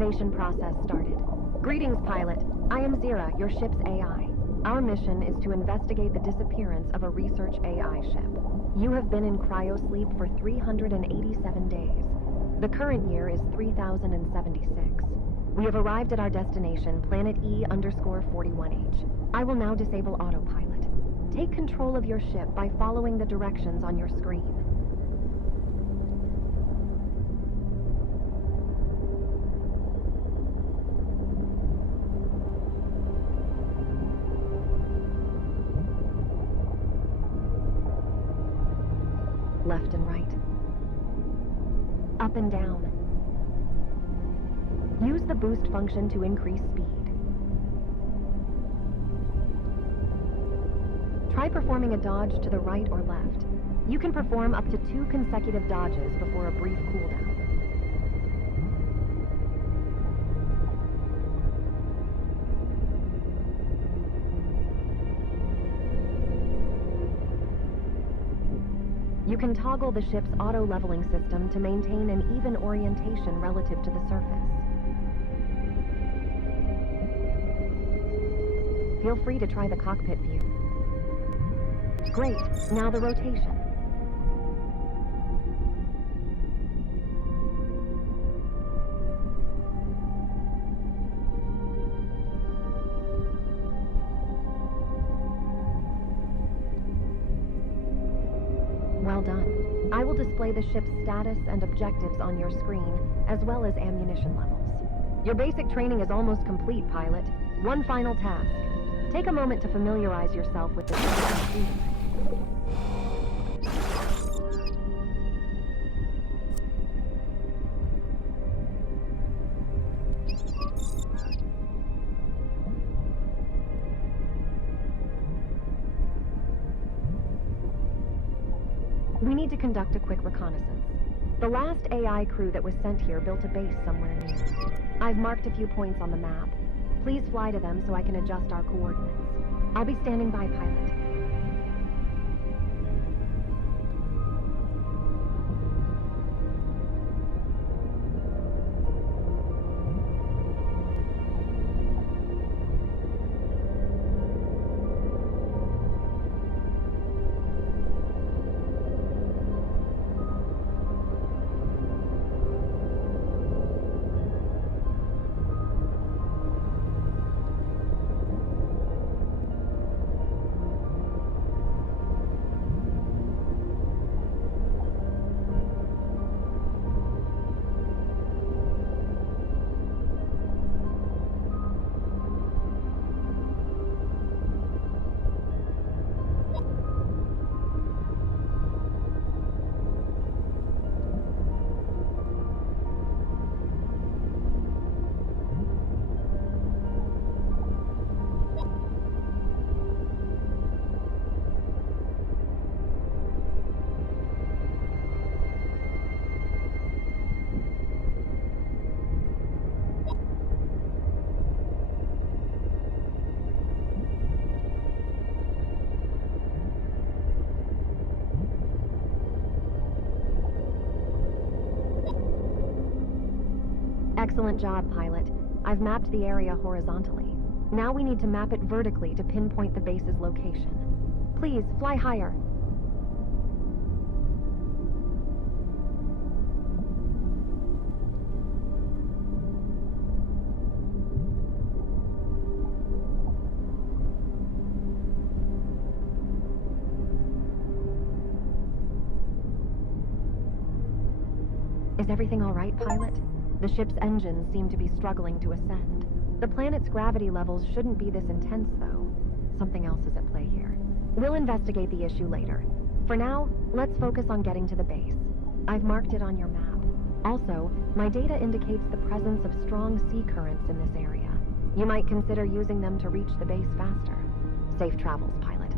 Activation process started. Greetings, pilot. I am Zira, your ship's AI. Our mission is to investigate the disappearance of a research AI ship. You have been in cryosleep for 387 days. The current year is 3076. We have arrived at our destination, planet E_41H. I will now disable autopilot. Take control of your ship by following the directions on your screen. Left and right. Up and down. Use the boost function to increase speed. Try performing a dodge to the right or left. You can perform up to 2 consecutive dodges before a brief cooldown. You can toggle the ship's auto-leveling system to maintain an even orientation relative to the surface. Feel free to try the cockpit view. Great, now the rotation. Well done. I will display the ship's status and objectives on your screen, as well as ammunition levels. Your basic training is almost complete, pilot. One final task. Take a moment to familiarize yourself with this computer. We need to conduct a quick reconnaissance. The last AI crew that was sent here built a base somewhere near. I've marked a few points on the map. Please fly to them so I can adjust our coordinates. I'll be standing by, pilot. Excellent job, pilot. I've mapped the area horizontally. Now we need to map it vertically to pinpoint the base's location. Please, fly higher. Is everything all right, pilot? The ship's engines seem to be struggling to ascend. The planet's gravity levels shouldn't be this intense, though. Something else is at play here. We'll investigate the issue later. For now, let's focus on getting to the base. I've marked it on your map. Also, my data indicates the presence of strong sea currents in this area. You might consider using them to reach the base faster. Safe travels, pilot.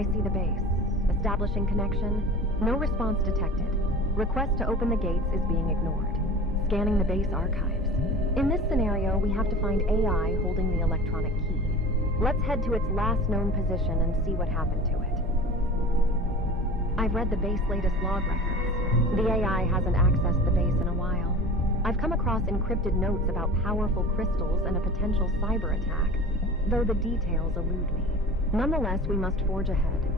I see the base. Establishing connection. No response detected. Request to open the gates is being ignored. Scanning the base archives. In this scenario, we have to find AI holding the electronic key. Let's head to its last known position and see what happened to it. I've read the base latest log records. The AI hasn't accessed the base in a while. I've come across encrypted notes about powerful crystals and a potential cyber attack, though the details elude me. Nonetheless, we must forge ahead.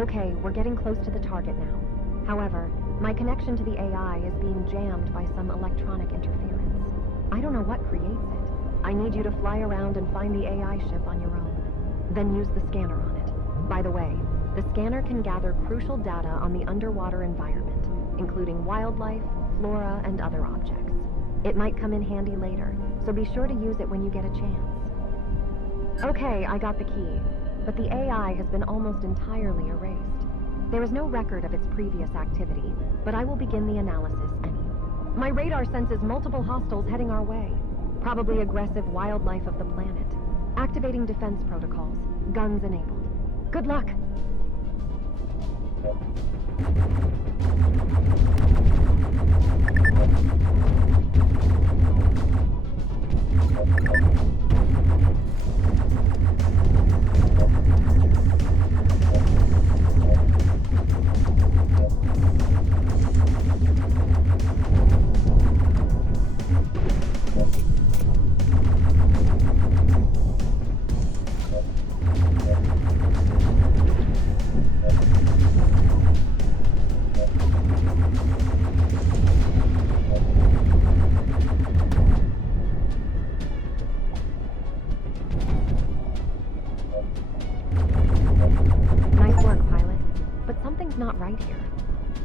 Okay, we're getting close to the target now. However, my connection to the AI is being jammed by some electronic interference. I don't know what creates it. I need you to fly around and find the AI ship on your own. Then use the scanner on it. By the way, the scanner can gather crucial data on the underwater environment, including wildlife, flora, and other objects. It might come in handy later, so be sure to use it when you get a chance. Okay, I got the key. But the AI has been almost entirely erased. There is no record of its previous activity, but I will begin the analysis anyway. My radar senses multiple hostiles heading our way. Probably aggressive wildlife of the planet. Activating defense protocols. Guns enabled. Good luck!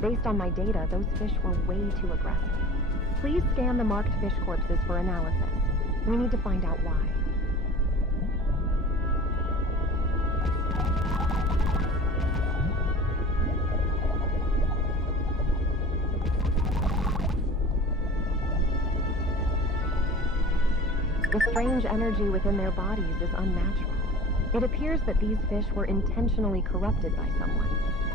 Based on my data, those fish were way too aggressive. Please scan the marked fish corpses for analysis. We need to find out why. The strange energy within their bodies is unnatural. It appears that these fish were intentionally corrupted by someone.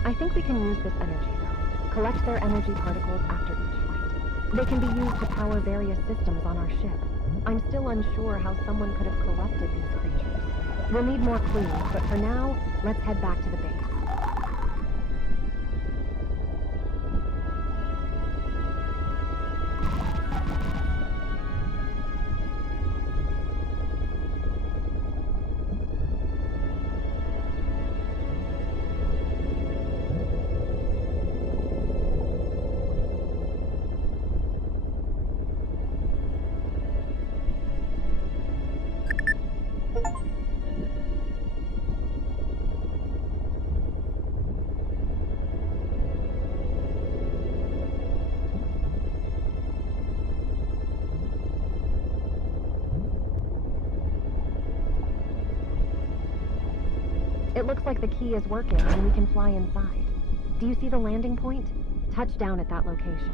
I think we can use this energy, though. Collect their energy particles after each fight. They can be used to power various systems on our ship. I'm still unsure how someone could have corrupted these creatures. We'll need more clues, but for now, let's head back to the base. It looks like the key is working and we can fly inside. Do you see the landing point? Touch down at that location.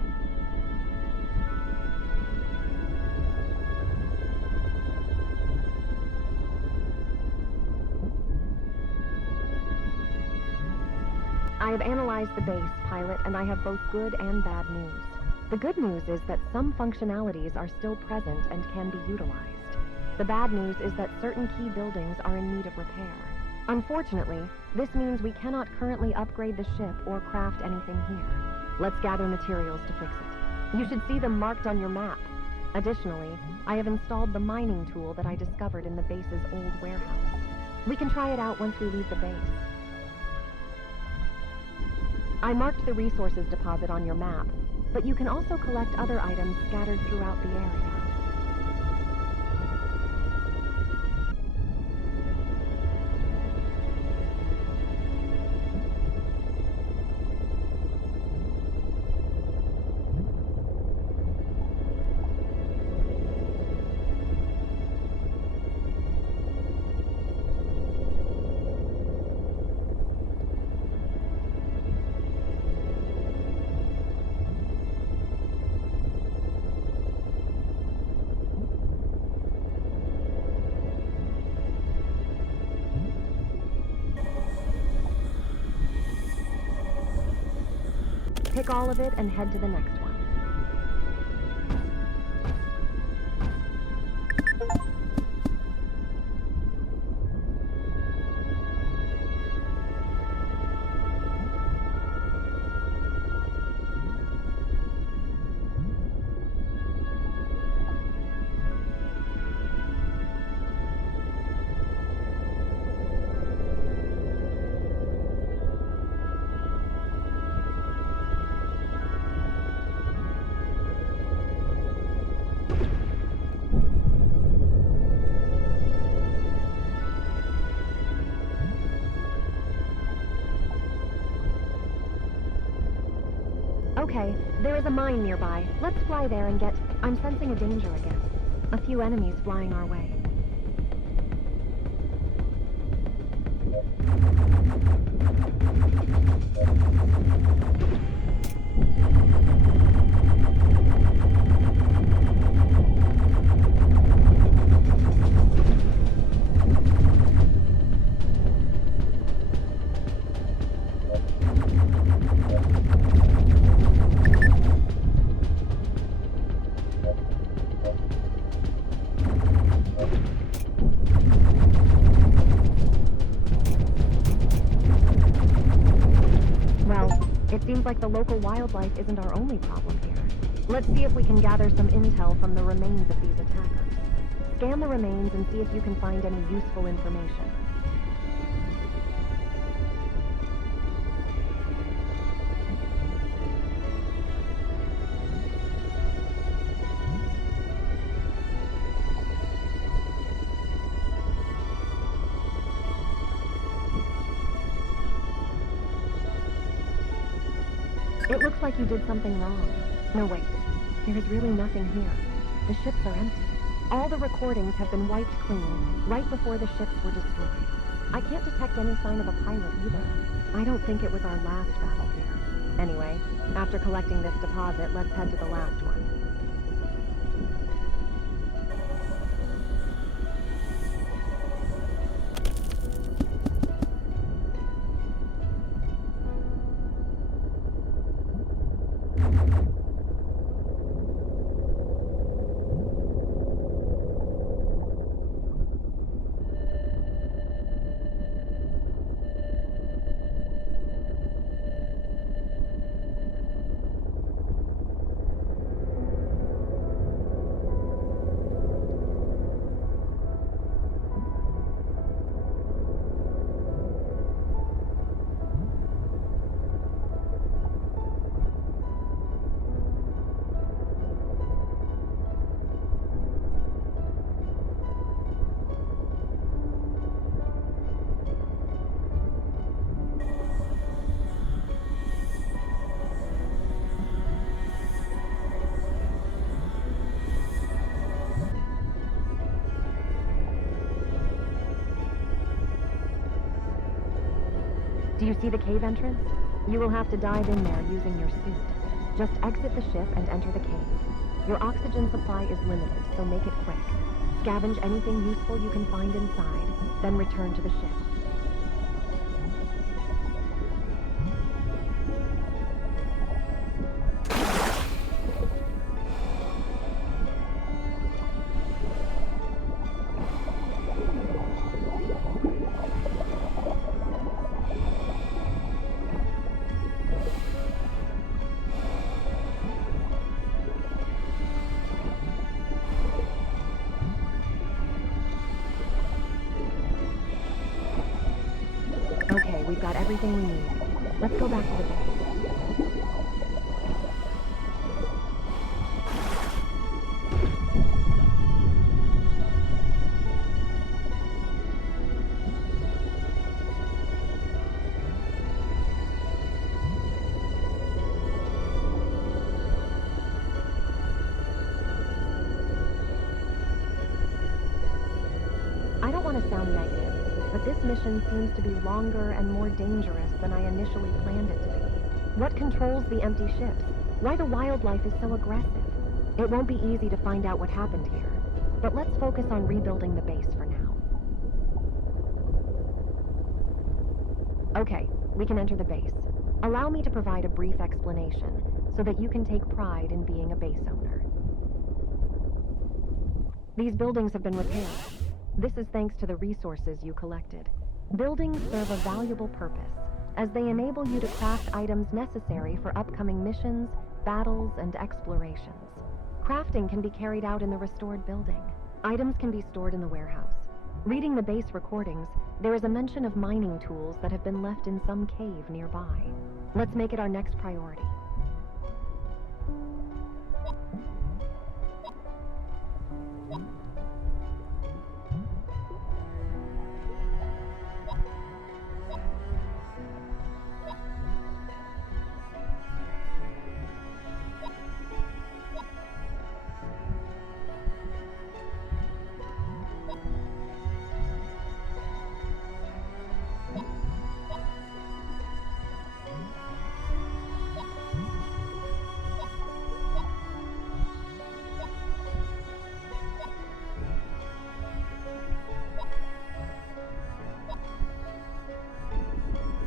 I have analyzed the base, pilot, and I have both good and bad news. The good news is that some functionalities are still present and can be utilized. The bad news is that certain key buildings are in need of repair. Unfortunately, this means we cannot currently upgrade the ship or craft anything here. Let's gather materials to fix it. You should see them marked on your map. Additionally, I have installed the mining tool that I discovered in the base's old warehouse. We can try it out once we leave the base. I marked the resources deposit on your map, but you can also collect other items scattered throughout the area. Pick all of it and head to the next one. Okay, there is a mine nearby. Let's fly there and get... I'm sensing a danger again. A few enemies flying our way. Seems like the local wildlife isn't our only problem here. Let's see if we can gather some intel from the remains of these attackers. Scan the remains and see if you can find any useful information. It looks like you did something wrong. No, wait. There is really nothing here. The ships are empty. All the recordings have been wiped clean, right before the ships were destroyed. I can't detect any sign of a pilot either. I don't think it was our last battle here. Anyway, after collecting this deposit, let's head to the last one. Do you see the cave entrance? You will have to dive in there using your suit. Just exit the ship and enter the cave. Your oxygen supply is limited, so make it quick. Scavenge anything useful you can find inside, then return to the ship. We've got everything we need. Let's go back to the base. I don't want to sound negative, but this mission seems to be longer and more dangerous than I initially planned it to be. What controls the empty ships? Why the wildlife is so aggressive? It won't be easy to find out what happened here, but let's focus on rebuilding the base for now. Okay, we can enter the base. Allow me to provide a brief explanation so that you can take pride in being a base owner. These buildings have been repaired. This is thanks to the resources you collected. Buildings serve a valuable purpose, as they enable you to craft items necessary for upcoming missions, battles, and explorations. Crafting can be carried out in the restored building. Items can be stored in the warehouse. Reading the base recordings, there is a mention of mining tools that have been left in some cave nearby. Let's make it our next priority.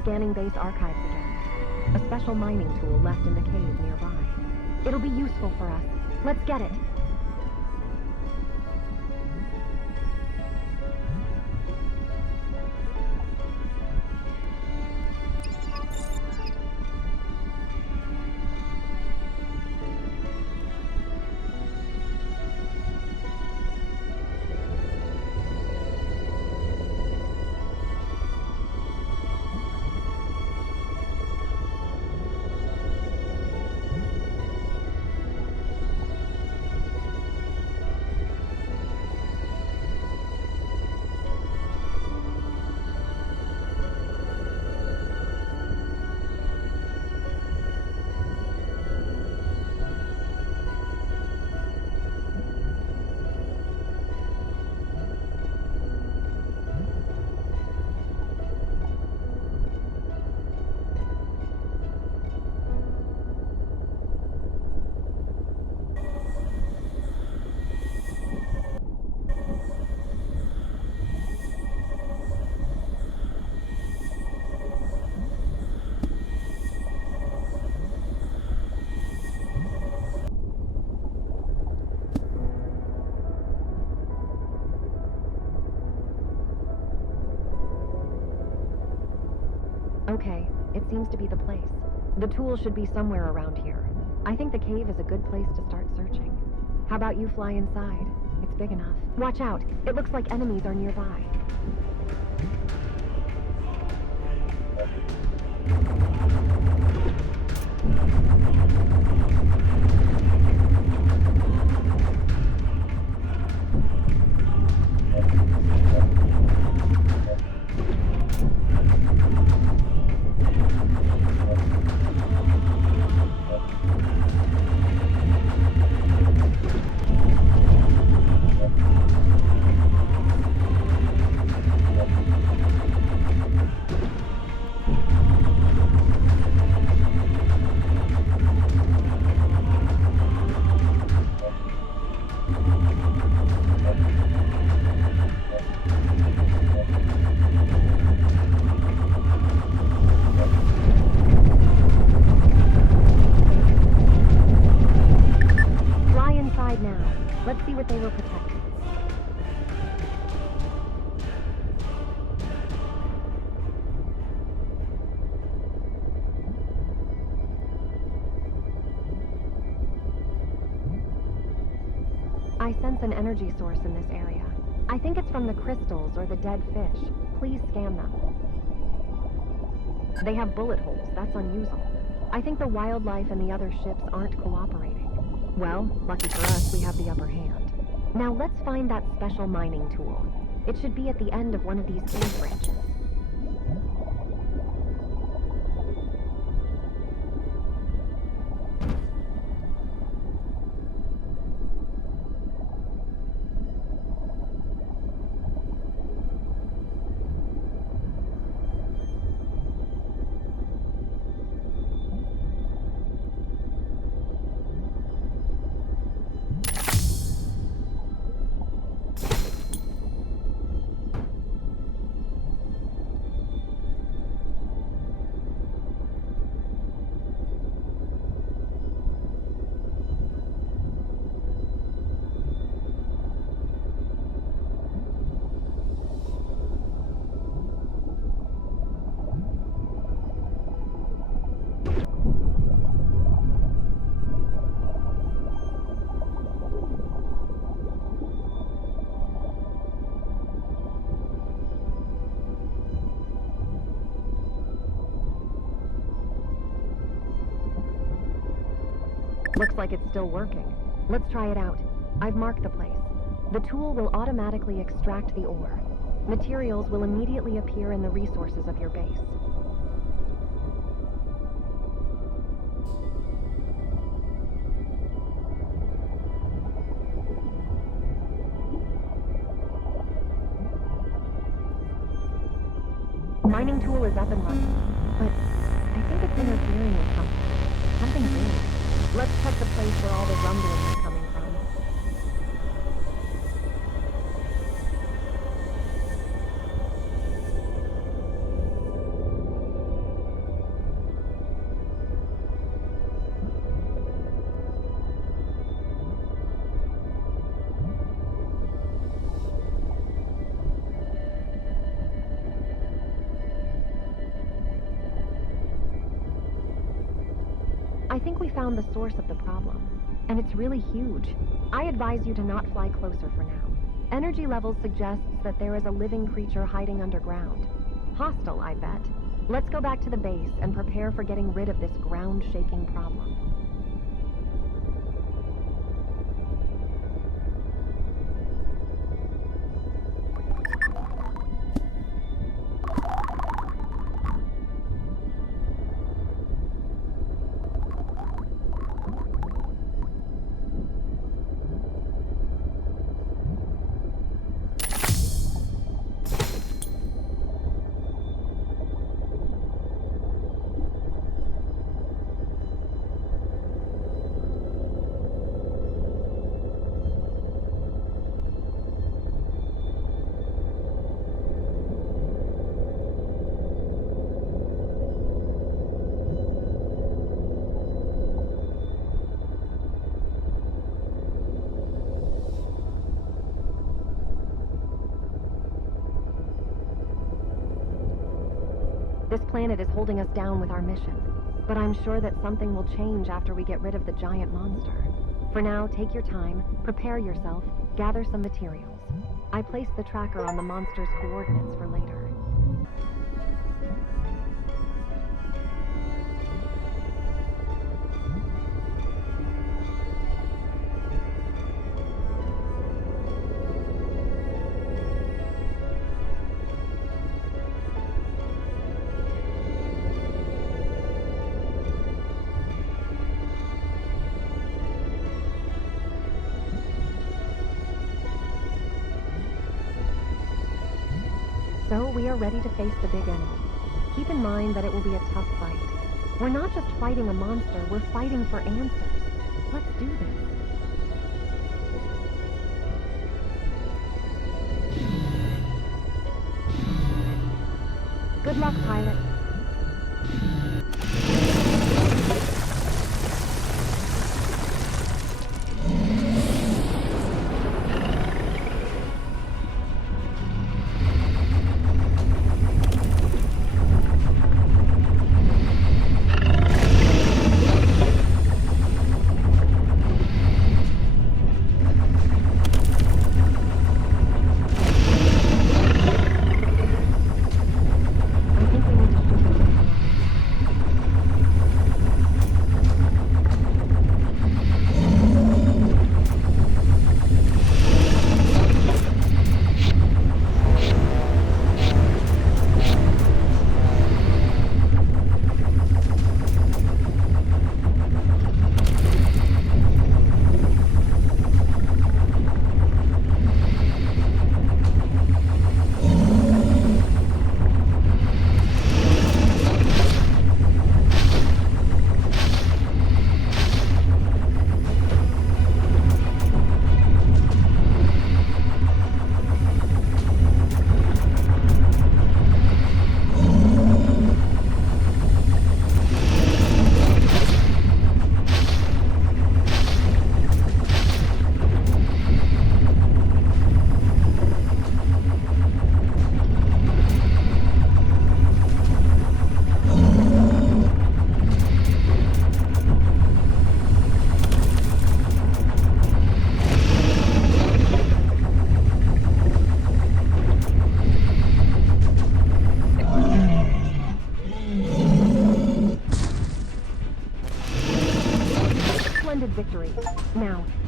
Scanning base archives again. A special mining tool left in the cave nearby. It'll be useful for us. Let's get it. Okay, it seems to be the place. The tool should be somewhere around here. I think the cave is a good place to start searching. How about you fly inside? It's big enough. Watch out! It looks like enemies are nearby. Let's see what they will protect. I sense an energy source in this area. I think it's from the crystals or the dead fish. Please scan them. They have bullet holes. That's unusual. I think the wildlife and the other ships aren't cooperating. Well, lucky for us, we have the upper hand. Now let's find that special mining tool. It should be at the end of one of these cave branches. Looks like it's still working. Let's try it out. I've marked the place. The tool will automatically extract the ore. Materials will immediately appear in the resources of your base. Mining tool is up and running, but I think it's interfering with something. Something big. Let's check the place where all the rumbling is coming from. I think we found the source of the problem, and it's really huge. I advise you to not fly closer for now. Energy levels suggests that there is a living creature hiding underground. Hostile, I bet. Let's go back to the base and prepare for getting rid of this ground-shaking problem. This planet is holding us down with our mission, but I'm sure that something will change after we get rid of the giant monster. For now, take your time, prepare yourself, gather some materials. I placed the tracker on the monster's coordinates for later. So we are ready to face the big enemy. Keep in mind that it will be a tough fight. We're not just fighting a monster, we're fighting for answers. Let's do this. Good luck, pilot. I think we need to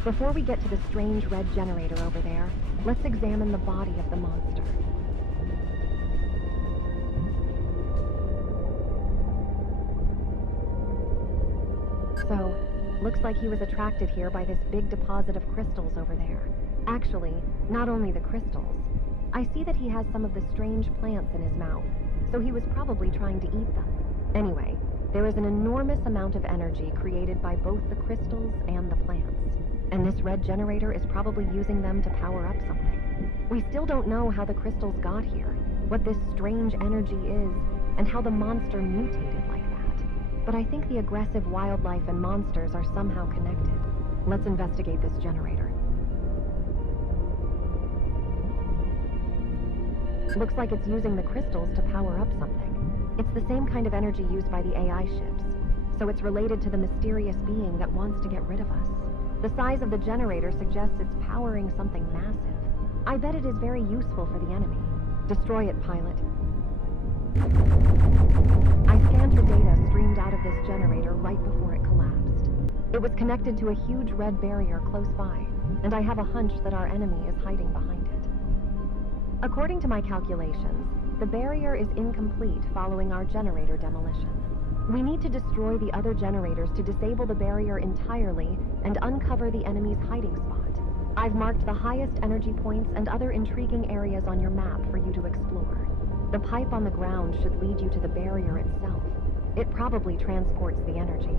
Before we get to the strange red generator over there, let's examine the body of the monster. So, looks like he was attracted here by this big deposit of crystals over there. Actually, not only the crystals. I see that he has some of the strange plants in his mouth, so he was probably trying to eat them. Anyway, there is an enormous amount of energy created by both the crystals and the plants. And this red generator is probably using them to power up something. We still don't know how the crystals got here, what this strange energy is, and how the monster mutated like that. But I think the aggressive wildlife and monsters are somehow connected. Let's investigate this generator. Looks like it's using the crystals to power up something. It's the same kind of energy used by the AI ships, so it's related to the mysterious being that wants to get rid of us. The size of the generator suggests it's powering something massive. I bet it is very useful for the enemy. Destroy it, pilot. I scanned the data streamed out of this generator right before it collapsed. It was connected to a huge red barrier close by, and I have a hunch that our enemy is hiding behind it. According to my calculations, the barrier is incomplete following our generator demolition. We need to destroy the other generators to disable the barrier entirely and uncover the enemy's hiding spot. I've marked the highest energy points and other intriguing areas on your map for you to explore. The pipe on the ground should lead you to the barrier itself. It probably transports the energy.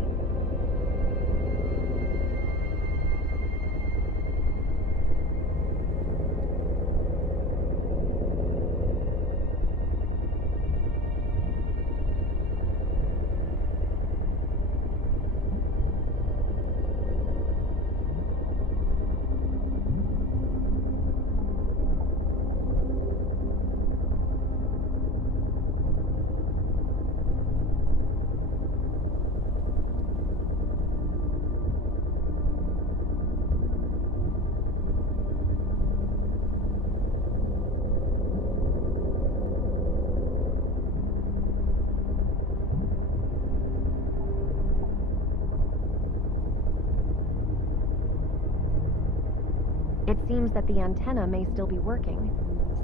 It seems that the antenna may still be working.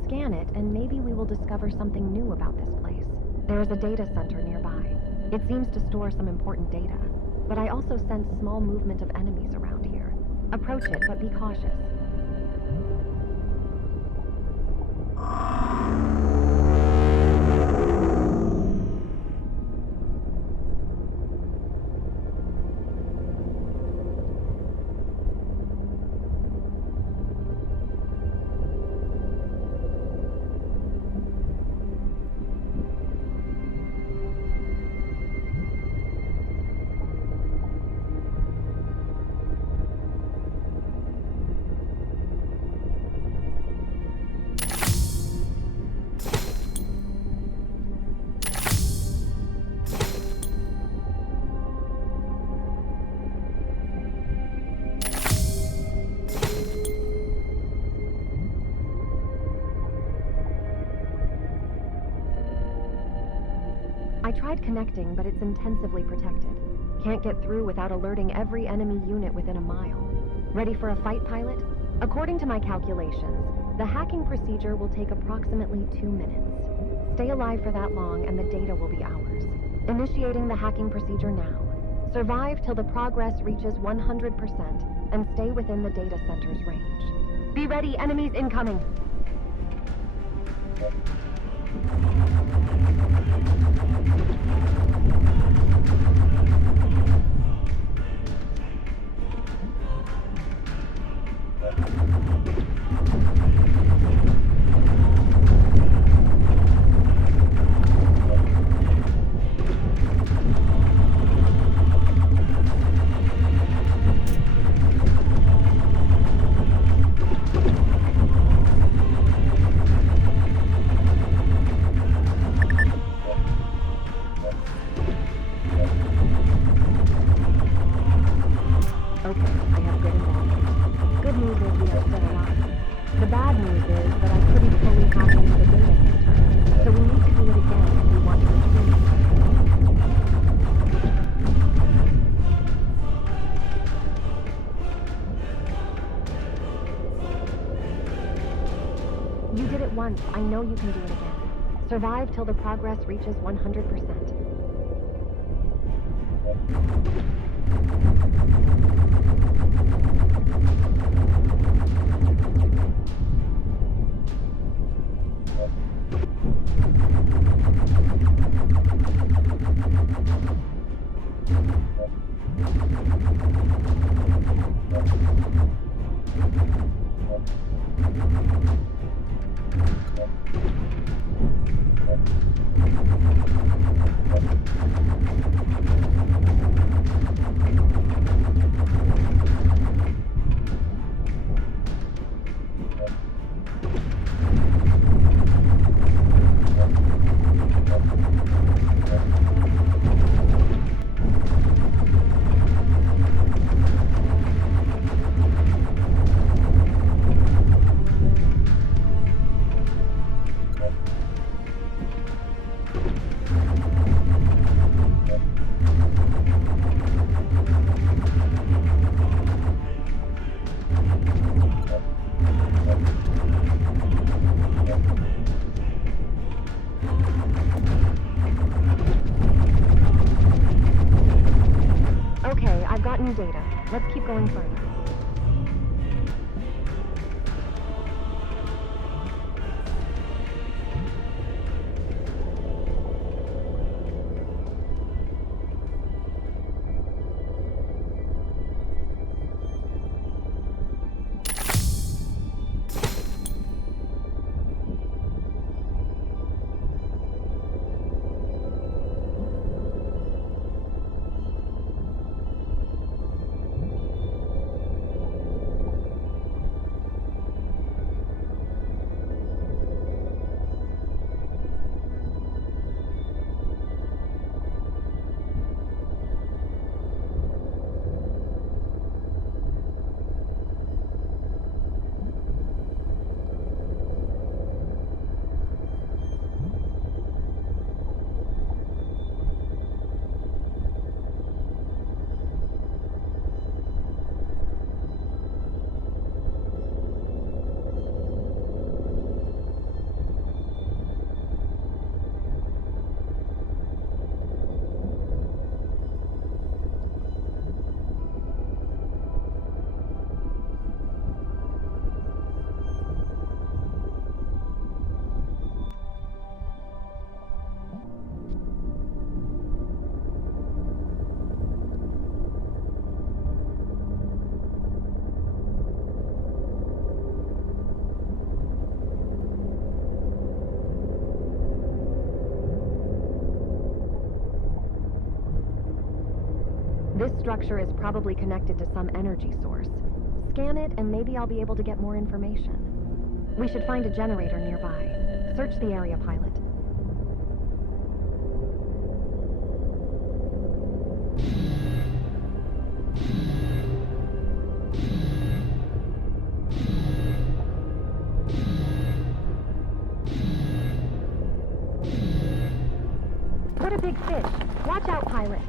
Scan it, and maybe we will discover something new about this place. There is a data center nearby. It seems to store some important data, but I also sense small movement of enemies around here. Approach it, but be cautious. I tried connecting, but it's intensively protected. Can't get through without alerting every enemy unit within a mile. Ready for a fight, pilot? According to my calculations, the hacking procedure will take approximately 2 minutes. Stay alive for that long and the data will be ours. Initiating the hacking procedure now. Survive till the progress reaches 100% and stay within the data center's range. Be ready, enemies incoming! Okay, I have good involvement. Good news is we are still alive. The bad news is that I couldn't fully hack into the data center, so we need to do it again if we want to retrieve it. You did it once. I know you can do it again. Survive till the progress reaches 100%. Okay, I've got new data. Let's keep going further. This structure is probably connected to some energy source. Scan it and maybe I'll be able to get more information. We should find a generator nearby. Search the area, pilot. What a big fish! Watch out, pilot!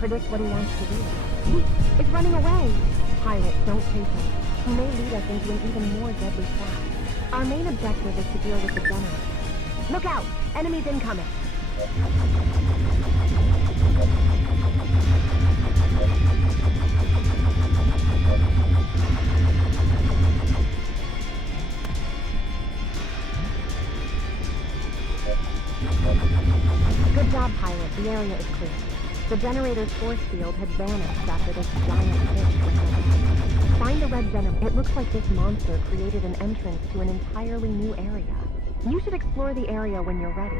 predict what he wants to do. It's running away! Pilot, don't chase him. He may lead us into an even more deadly trap. Our main objective is to deal with the generator. Look out! Enemies incoming! Good job, pilot. The area is clear. The generator's force field had vanished after this giant fish was let. Find the red generator. It looks like this monster created an entrance to an entirely new area. You should explore the area when you're ready.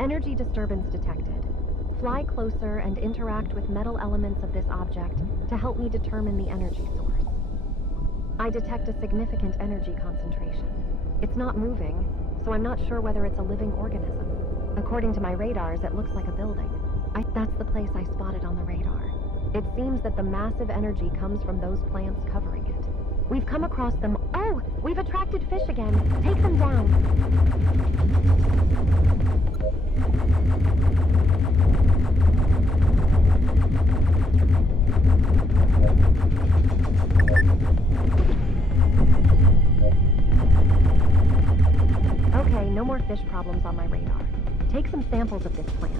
Energy disturbance detected. Fly closer and interact with metal elements of this object to help me determine the energy source. I detect a significant energy concentration. It's not moving, so I'm not sure whether it's a living organism. According to my radars, it looks like a building. That's the place I spotted on the radar. It seems that the massive energy comes from those plants covering it. We've come across them. Oh, we've attracted fish again. Take them down. Okay, no more fish problems on my radar. Take some samples of this plant.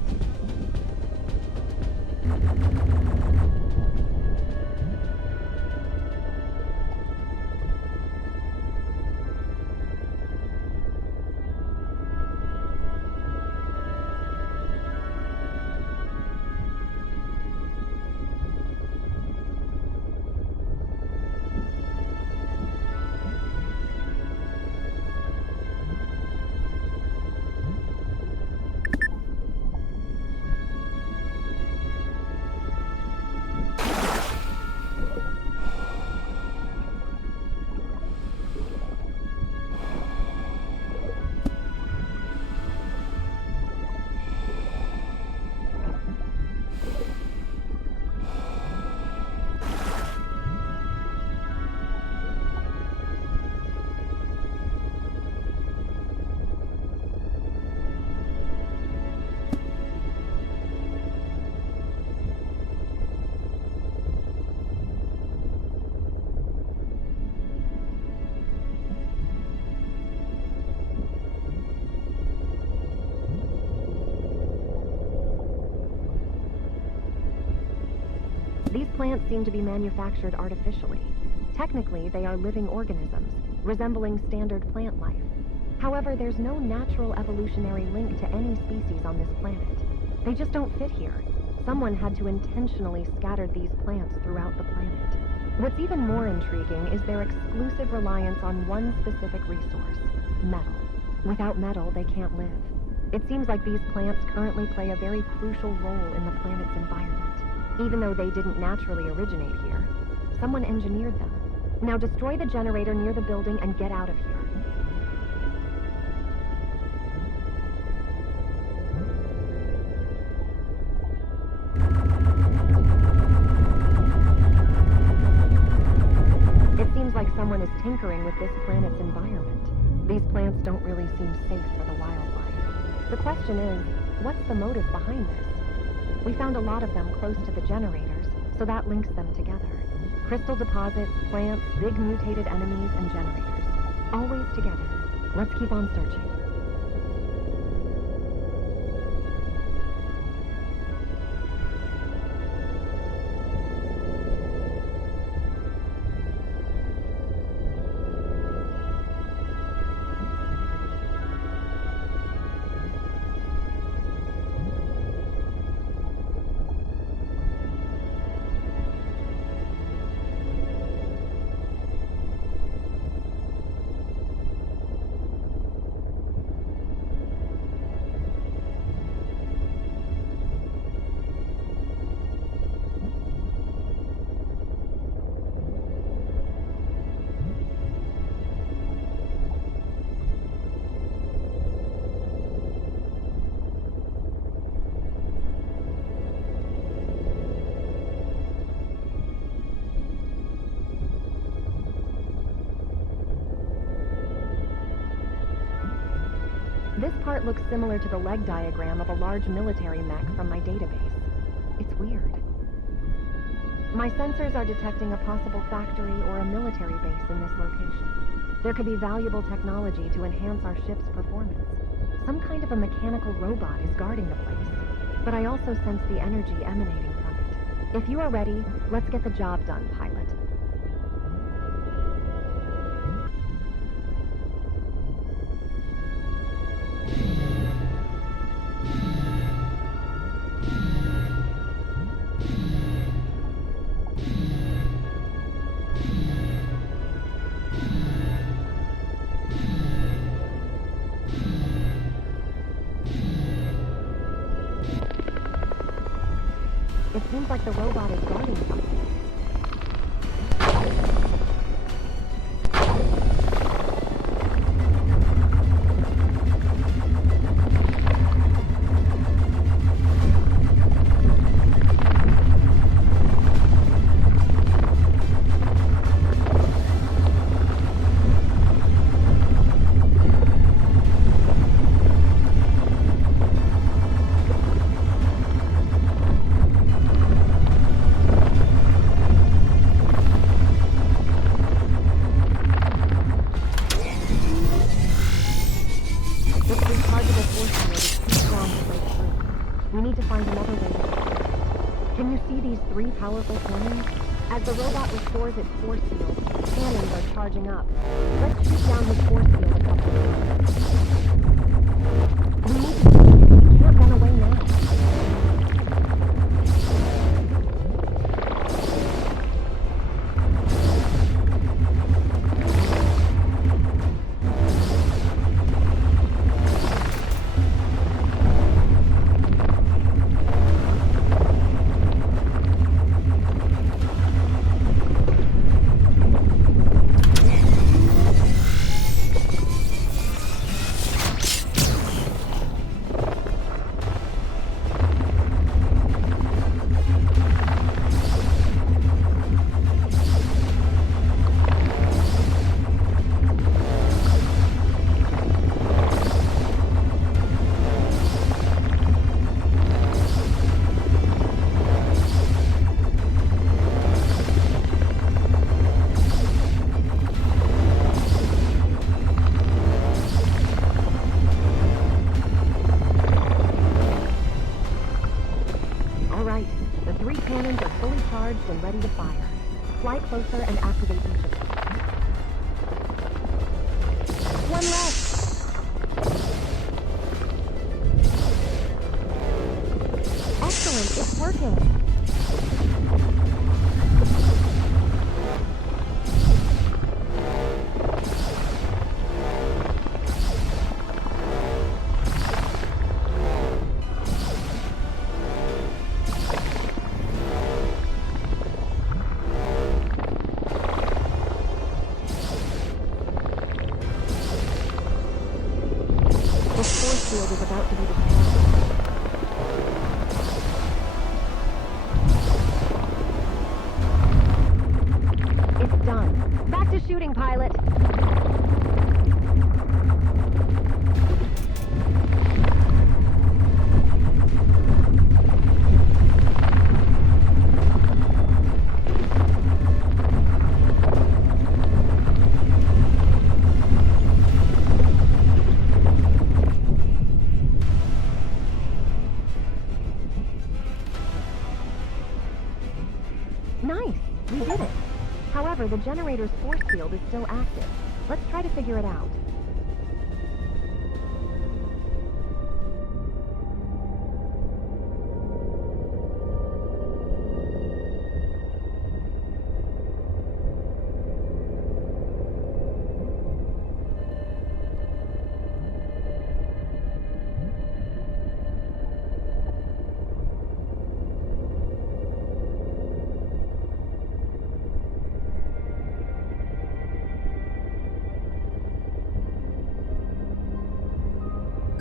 These plants seem to be manufactured artificially. Technically, they are living organisms, resembling standard plant life. However, there's no natural evolutionary link to any species on this planet. They just don't fit here. Someone had to intentionally scatter these plants throughout the planet. What's even more intriguing is their exclusive reliance on one specific resource, metal. Without metal, they can't live. It seems like these plants currently play a very crucial role in the planet's environment. Even though they didn't naturally originate here, someone engineered them. Now destroy the generator near the building and get out of here. It seems like someone is tinkering with this planet's environment. These plants don't really seem safe for the wildlife. The question is, what's the motive behind this? We found a lot of them close to the generators, so that links them together. Crystal deposits, plants, big mutated enemies, and generators. Always together. Let's keep on searching. This part looks similar to the leg diagram of a large military mech from my database. It's weird. My sensors are detecting a possible factory or a military base in this location. There could be valuable technology to enhance our ship's performance. Some kind of a mechanical robot is guarding the place, but I also sense the energy emanating from it. If you are ready, let's get the job done, pilot. It seems like the robot is guarding something. Powerful cannons? As the robot restores its force field, cannons are charging up. Let's shoot down his force field a couple of times. We need to do it. We can't run away now. field is about to be destroyed. It's done. Back to shooting, pilot. Nice! We did it! However, the generator's force field is still active. Let's try to figure it out.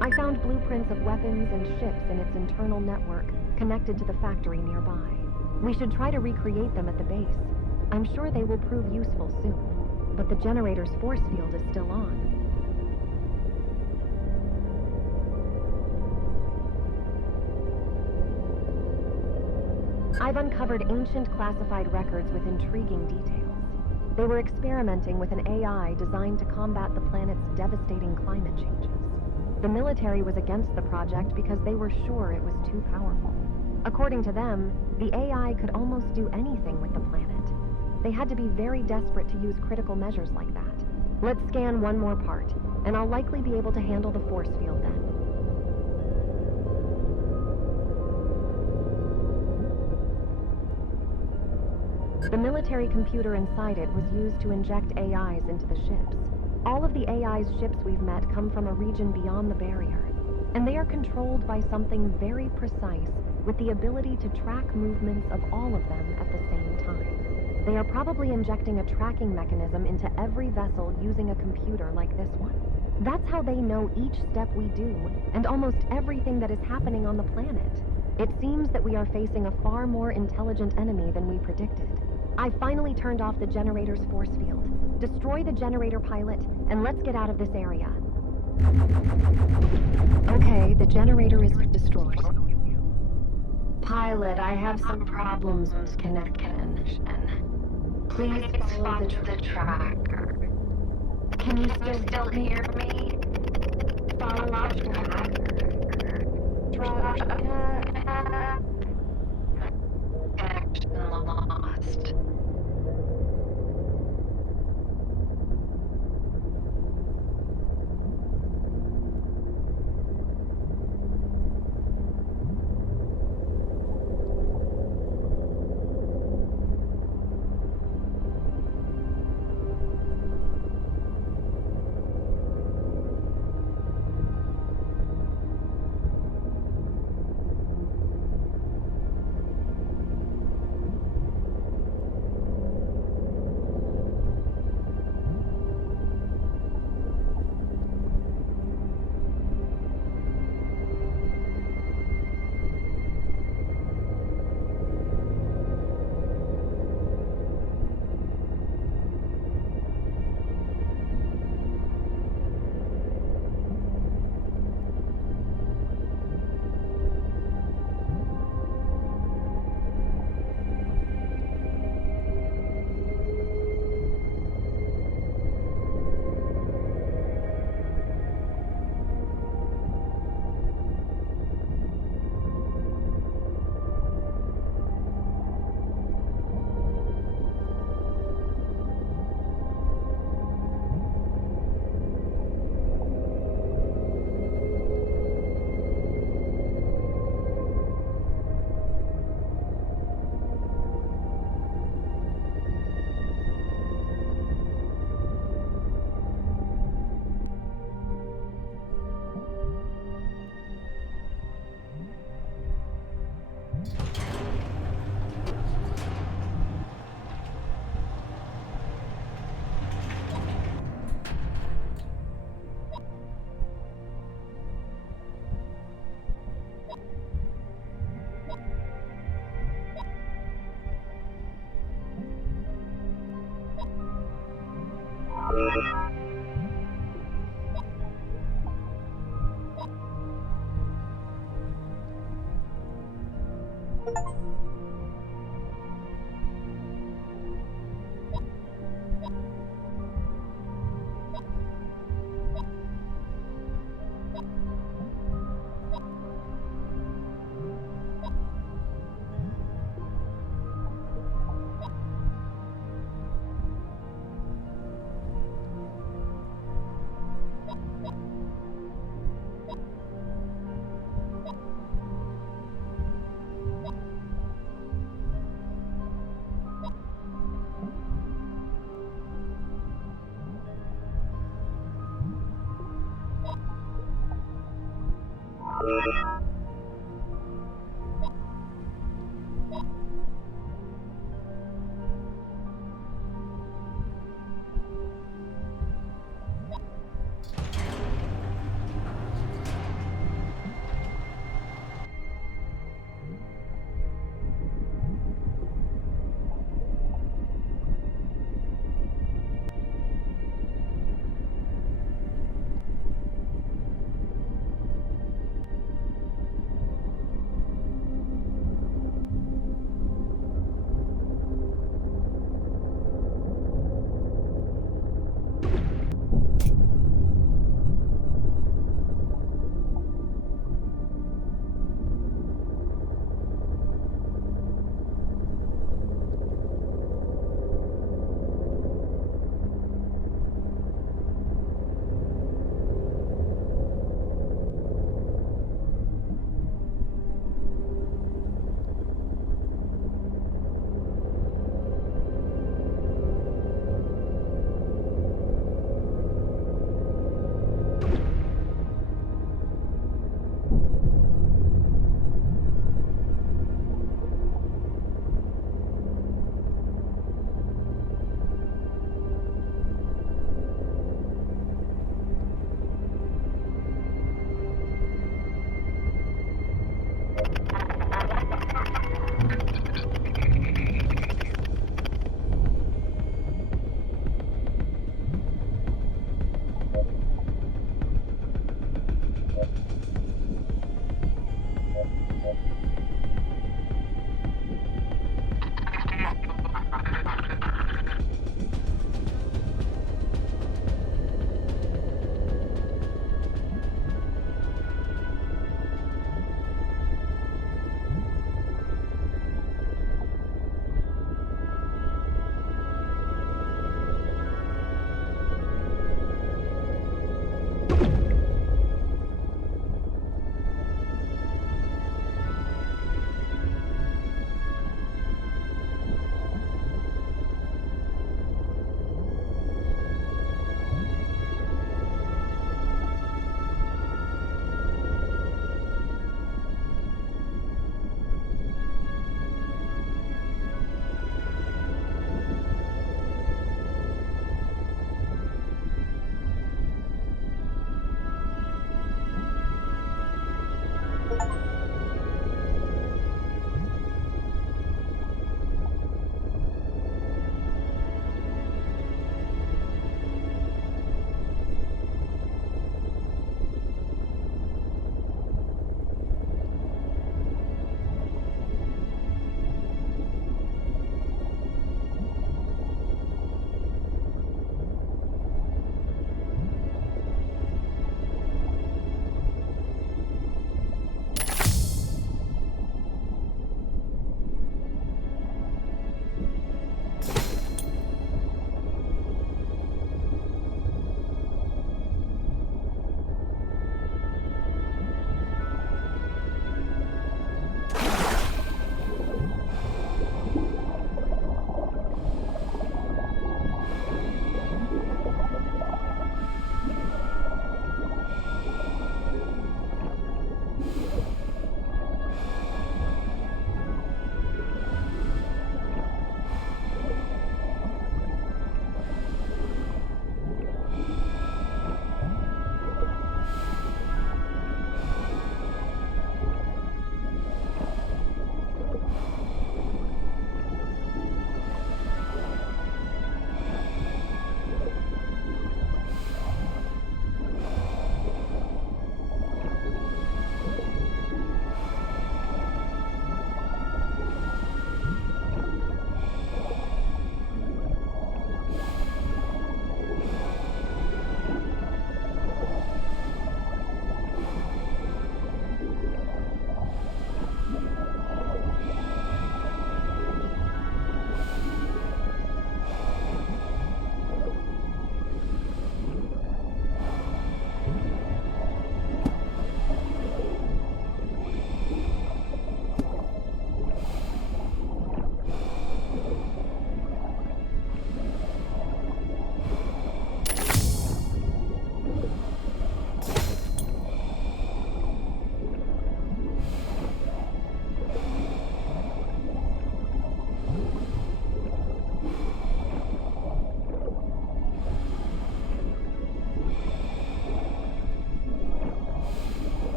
I found blueprints of weapons and ships in its internal network, connected to the factory nearby. We should try to recreate them at the base. I'm sure they will prove useful soon, but the generator's force field is still on. I've uncovered ancient classified records with intriguing details. They were experimenting with an AI designed to combat the planet's devastating climate changes. The military was against the project because they were sure it was too powerful. According to them, the AI could almost do anything with the planet. They had to be very desperate to use critical measures like that. Let's scan one more part, and I'll likely be able to handle the force field then. The military computer inside it was used to inject AIs into the ships. All of the AI's ships we've met come from a region beyond the barrier, and they are controlled by something very precise with the ability to track movements of all of them at the same time. They are probably injecting a tracking mechanism into every vessel using a computer like this one. That's how they know each step we do, and almost everything that is happening on the planet. It seems that we are facing a far more intelligent enemy than we predicted. I finally turned off the generator's force field. Destroy the generator, pilot, and let's get out of this area. Okay, the generator is destroyed. Pilot, I have some problems with connection. Please follow the tracker. Can you still hear me? Follow the tracker. Connection lost.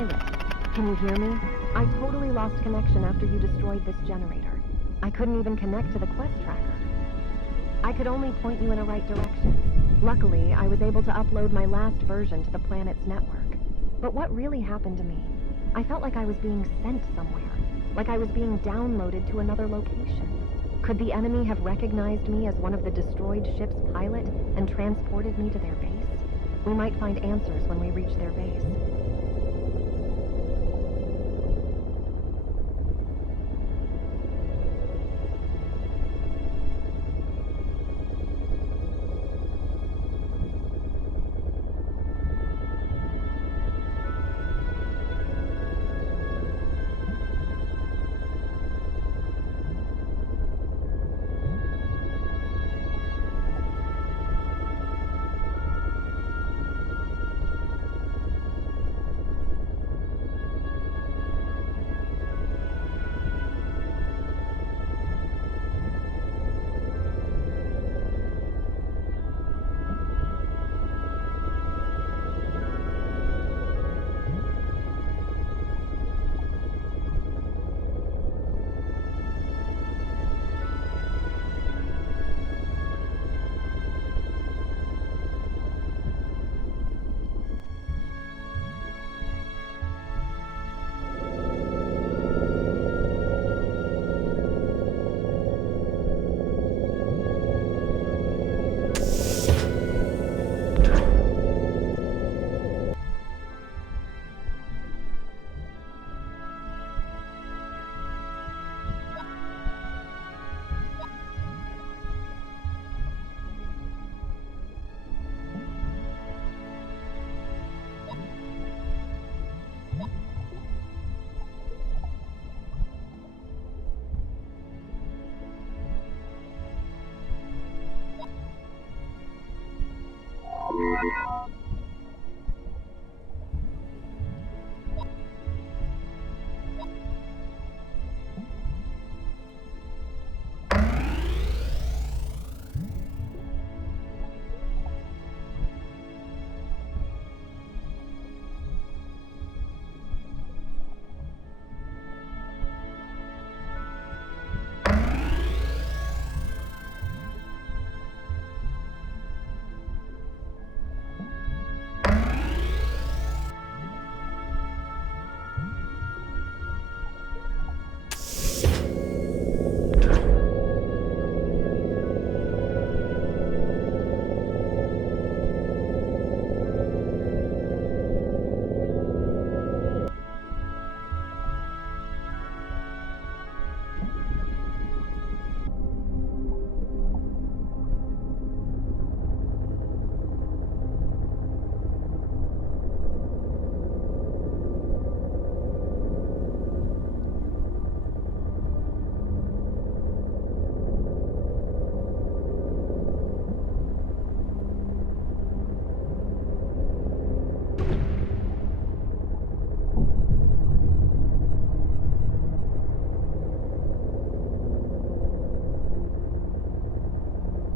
Pilot, can you hear me? I totally lost connection after you destroyed this generator. I couldn't even connect to the quest tracker. I could only point you in a right direction. Luckily, I was able to upload my last version to the planet's network. But what really happened to me? I felt like I was being sent somewhere, like I was being downloaded to another location. Could the enemy have recognized me as one of the destroyed ship's pilot and transported me to their base? We might find answers when we reach their base.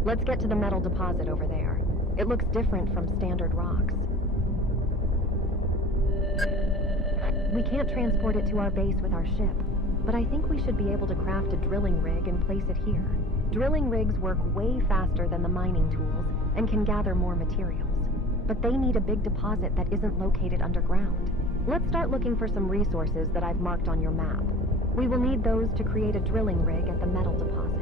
Let's get to the metal deposit over there. It looks different from standard rocks. We can't transport it to our base with our ship, but I think we should be able to craft a drilling rig and place it here. Drilling rigs work way faster than the mining tools and can gather more materials. But they need a big deposit that isn't located underground. Let's start looking for some resources that I've marked on your map. We will need those to create a drilling rig at the metal deposit.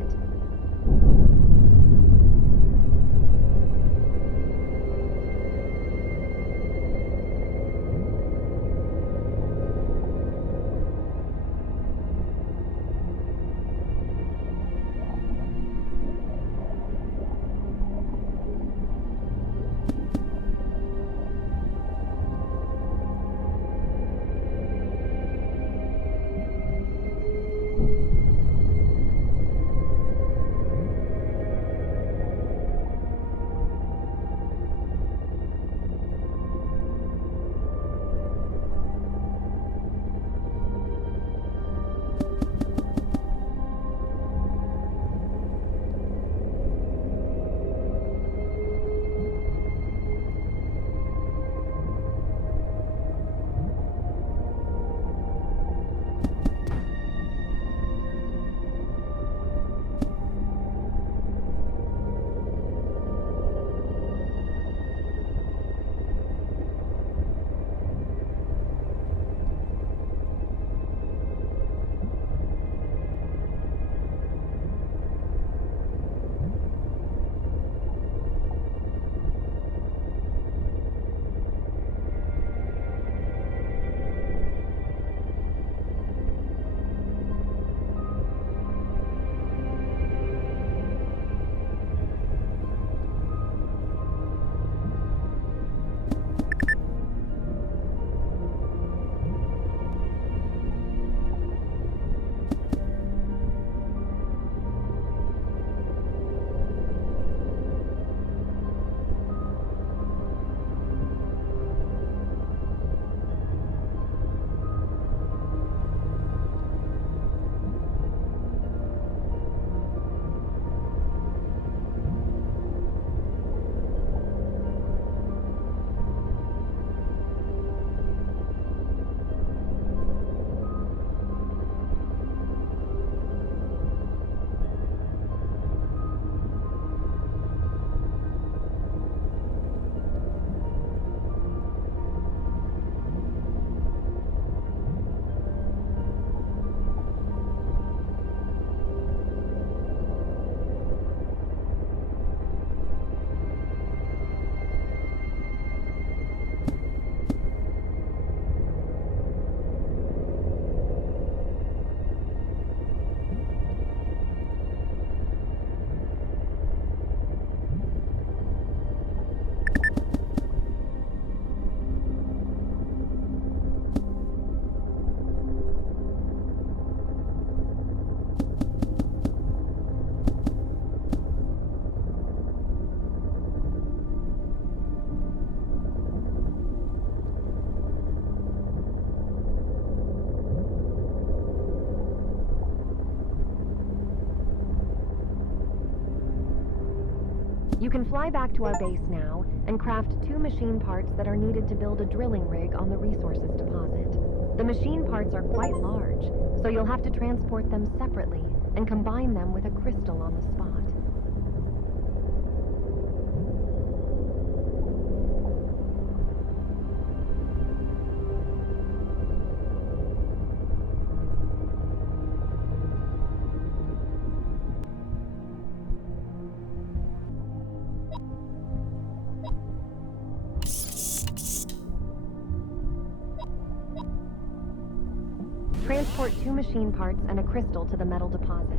You can fly back to our base now and craft 2 machine parts that are needed to build a drilling rig on the resources deposit. The machine parts are quite large, so you'll have to transport them separately and combine them with a crystal on the spot. Transport 2 machine parts and a crystal to the metal deposit.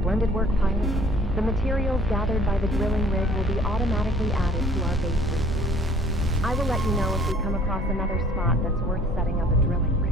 Splendid work, pilot. The materials gathered by the drilling rig will be automatically added to our base resource. I will let you know if we come across another spot that's worth setting up a drilling rig.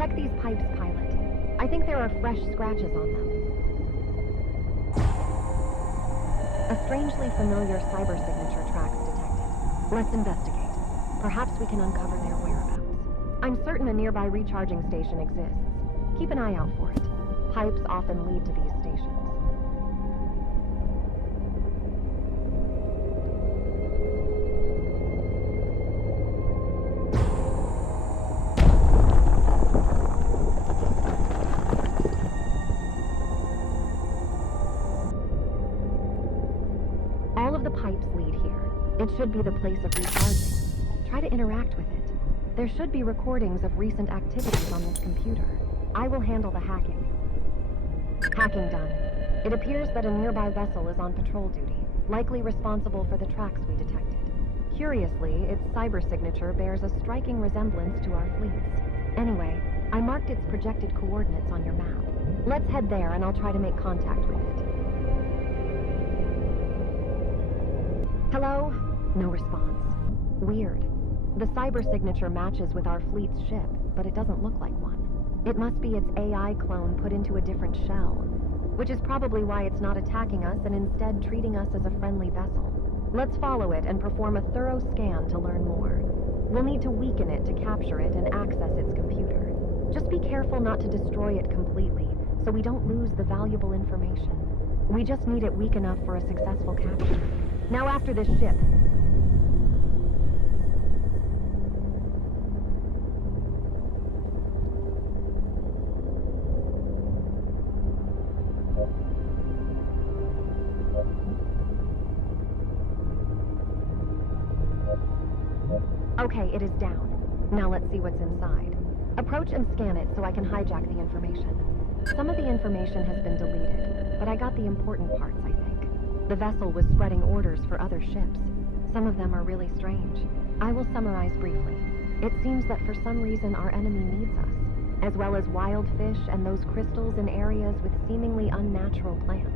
Check these pipes, pilot. I think there are fresh scratches on them. A strangely familiar cyber signature tracks detected. Let's investigate. Perhaps we can uncover their whereabouts. I'm certain a nearby recharging station exists. Keep an eye out for it. Pipes often lead to these stations. All of the pipes lead here. It should be the place of recharging. Try to interact with it. There should be recordings of recent activities on this computer. I will handle the hacking. Hacking done. It appears that a nearby vessel is on patrol duty, likely responsible for the tracks we detected. Curiously, its cyber signature bears a striking resemblance to our fleet's. Anyway, I marked its projected coordinates on your map. Let's head there and I'll try to make contact with it. Hello? No response. Weird. The cyber signature matches with our fleet's ship, but it doesn't look like one. It must be its AI clone put into a different shell, which is probably why it's not attacking us and instead treating us as a friendly vessel. Let's follow it and perform a thorough scan to learn more. We'll need to weaken it to capture it and access its computer. Just be careful not to destroy it completely, so we don't lose the valuable information. We just need it weak enough for a successful capture. Now after this ship. Okay, it is down. Now let's see what's inside. Approach and scan it so I can hijack the information. Some of the information has been deleted, but I got the important parts, I think. The vessel was spreading orders for other ships. Some of them are really strange. I will summarize briefly. It seems that for some reason our enemy needs us, as well as wild fish and those crystals in areas with seemingly unnatural plants.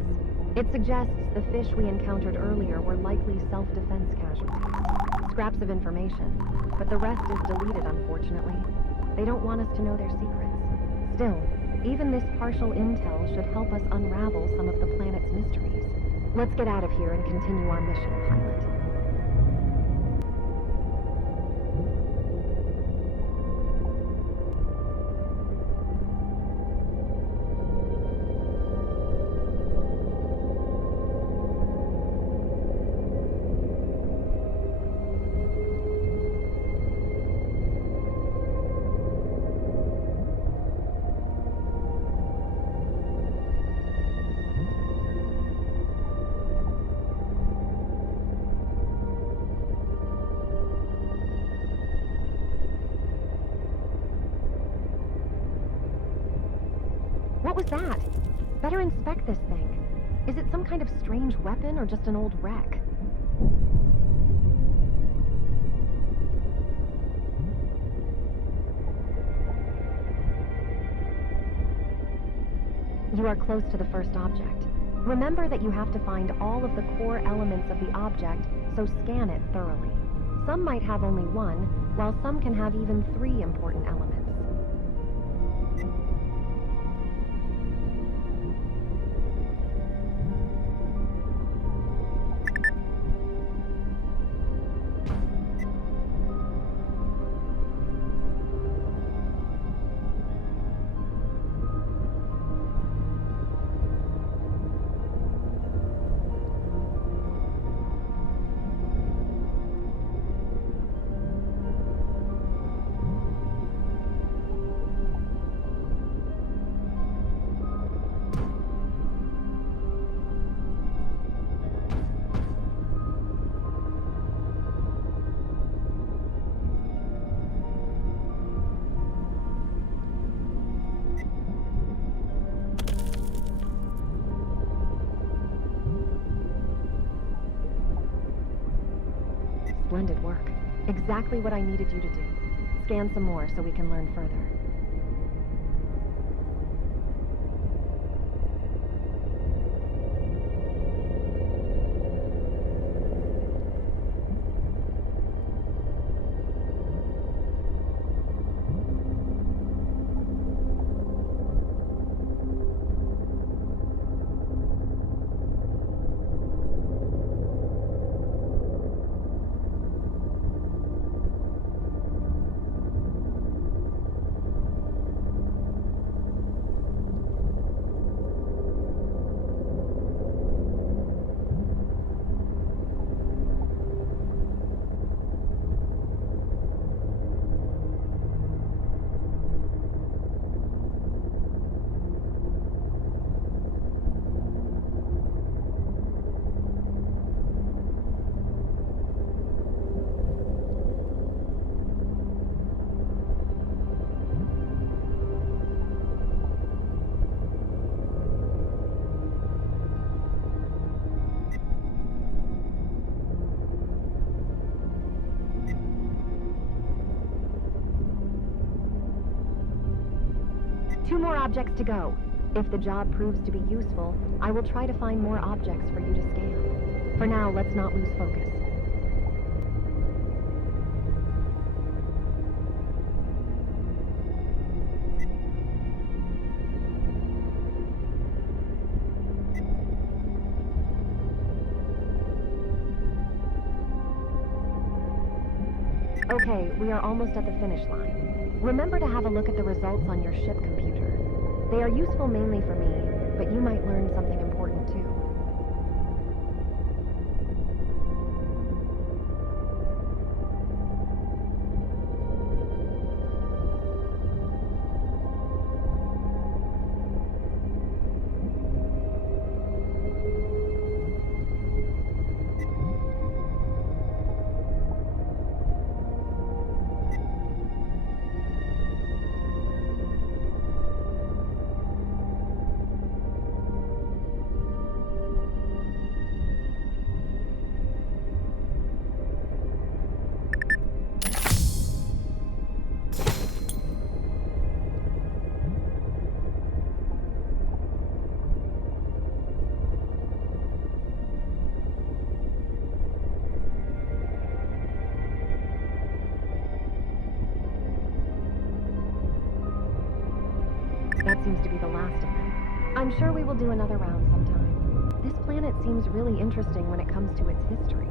It suggests the fish we encountered earlier were likely self-defense casualties. Scraps of information, but the rest is deleted, unfortunately. They don't want us to know their secrets. Still, even this partial intel should help us unravel some of the planet's mysteries. Let's get out of here and continue our mission, pilot. What was that? Better inspect this thing. Is it some kind of strange weapon or just an old wreck? You are close to the first object. Remember that you have to find all of the core elements of the object, so scan it thoroughly. Some might have only one, while some can have even 3 important elements. Splendid work. Exactly what I needed you to do. Scan some more so we can learn further. 2 more objects to go. If the job proves to be useful, I will try to find more objects for you to scan. For now, let's not lose focus. Okay, we are almost at the finish line. Remember to have a look at the results on your ship computer. They are useful mainly for me, but you might learn something important too. That seems to be the last of them. I'm sure we will do another round sometime. This planet seems really interesting when it comes to its history.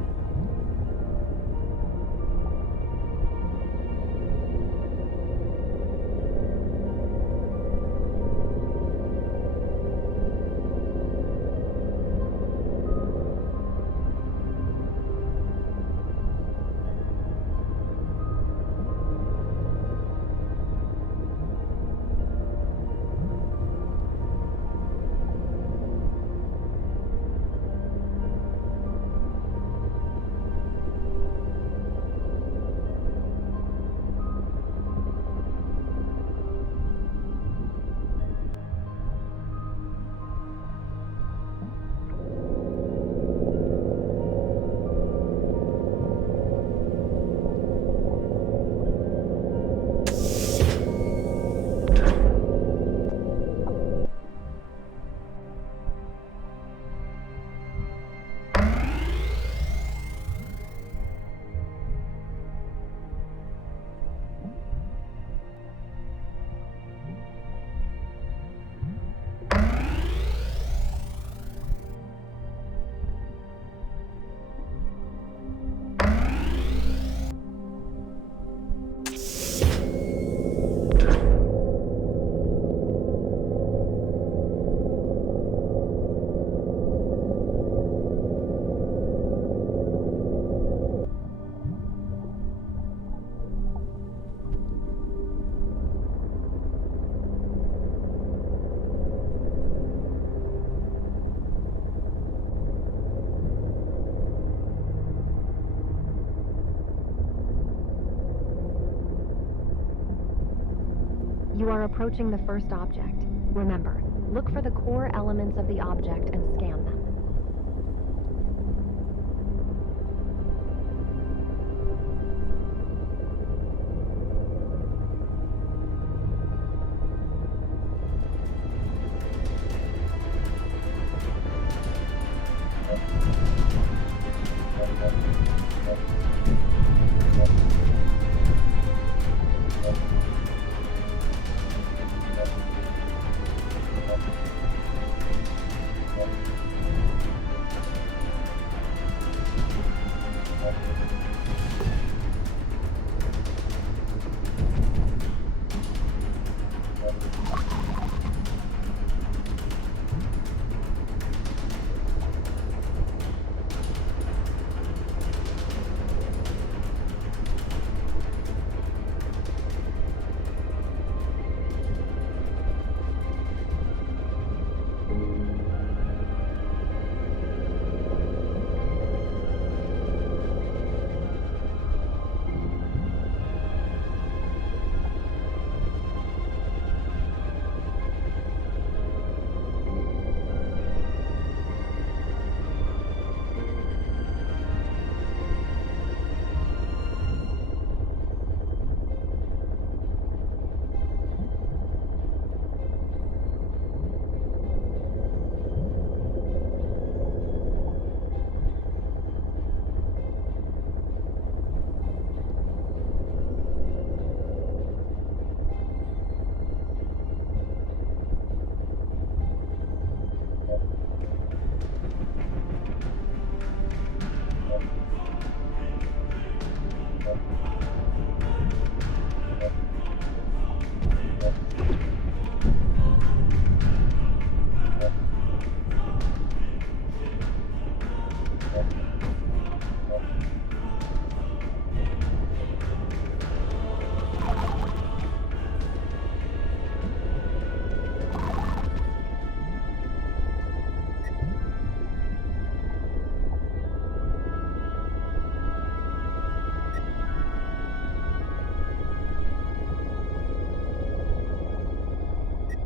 You are approaching the first object. Remember, look for the core elements of the object and scan them.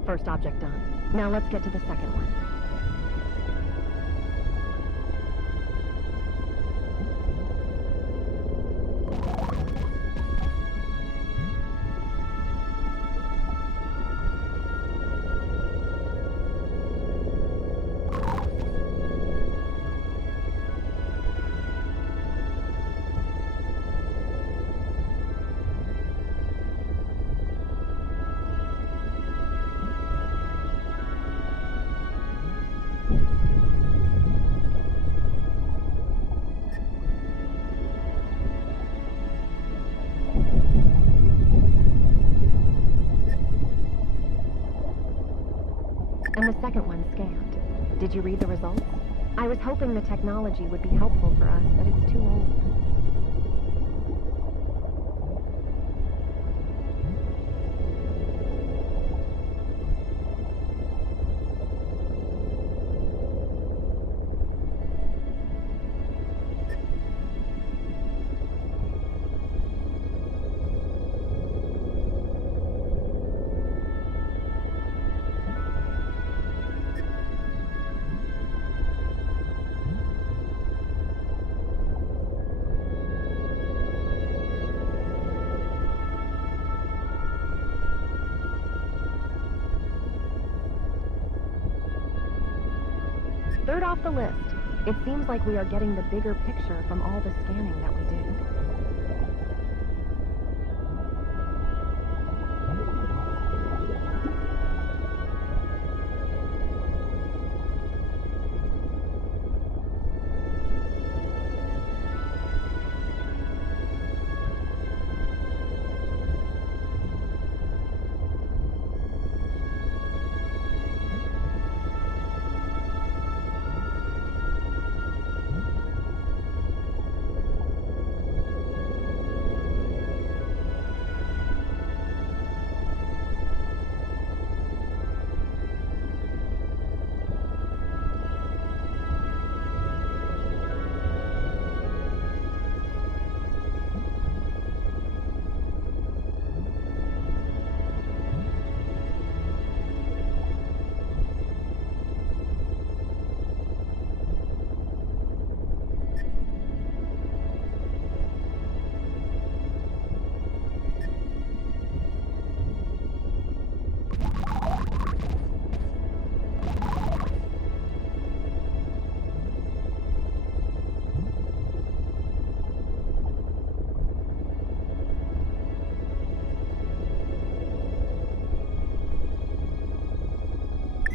First object done. Now let's get to the second one. And the second one scanned. Did you read the results? I was hoping the technology would be helpful for us, but it's too old. Third off the list. It seems like we are getting the bigger picture from all the scanning that we did.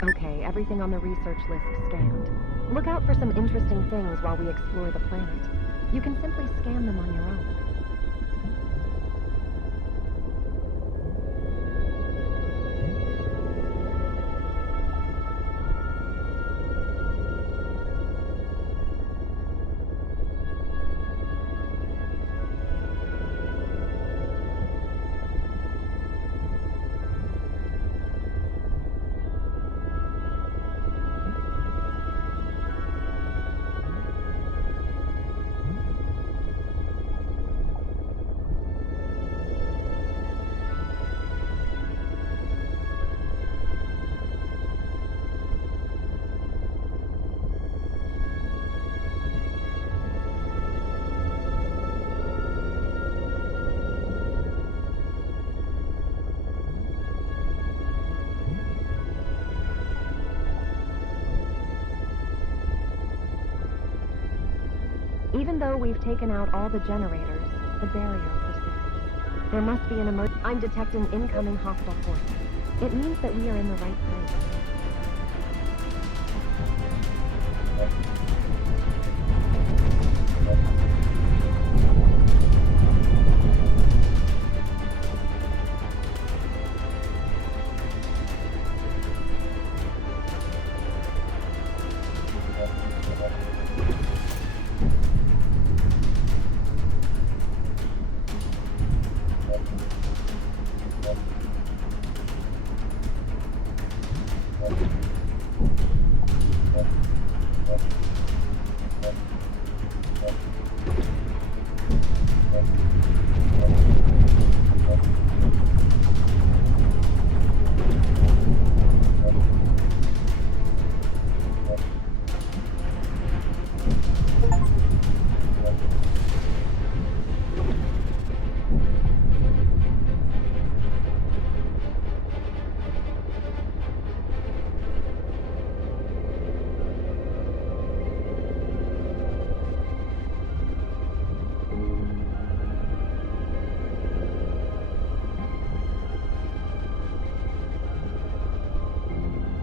Okay, everything on the research list scanned. Look out for some interesting things while we explore the planet. You can simply scan them on your own. Even though we've taken out all the generators, the barrier persists. There must be an emergency. I'm detecting incoming hostile forces. It means that we are in the right place.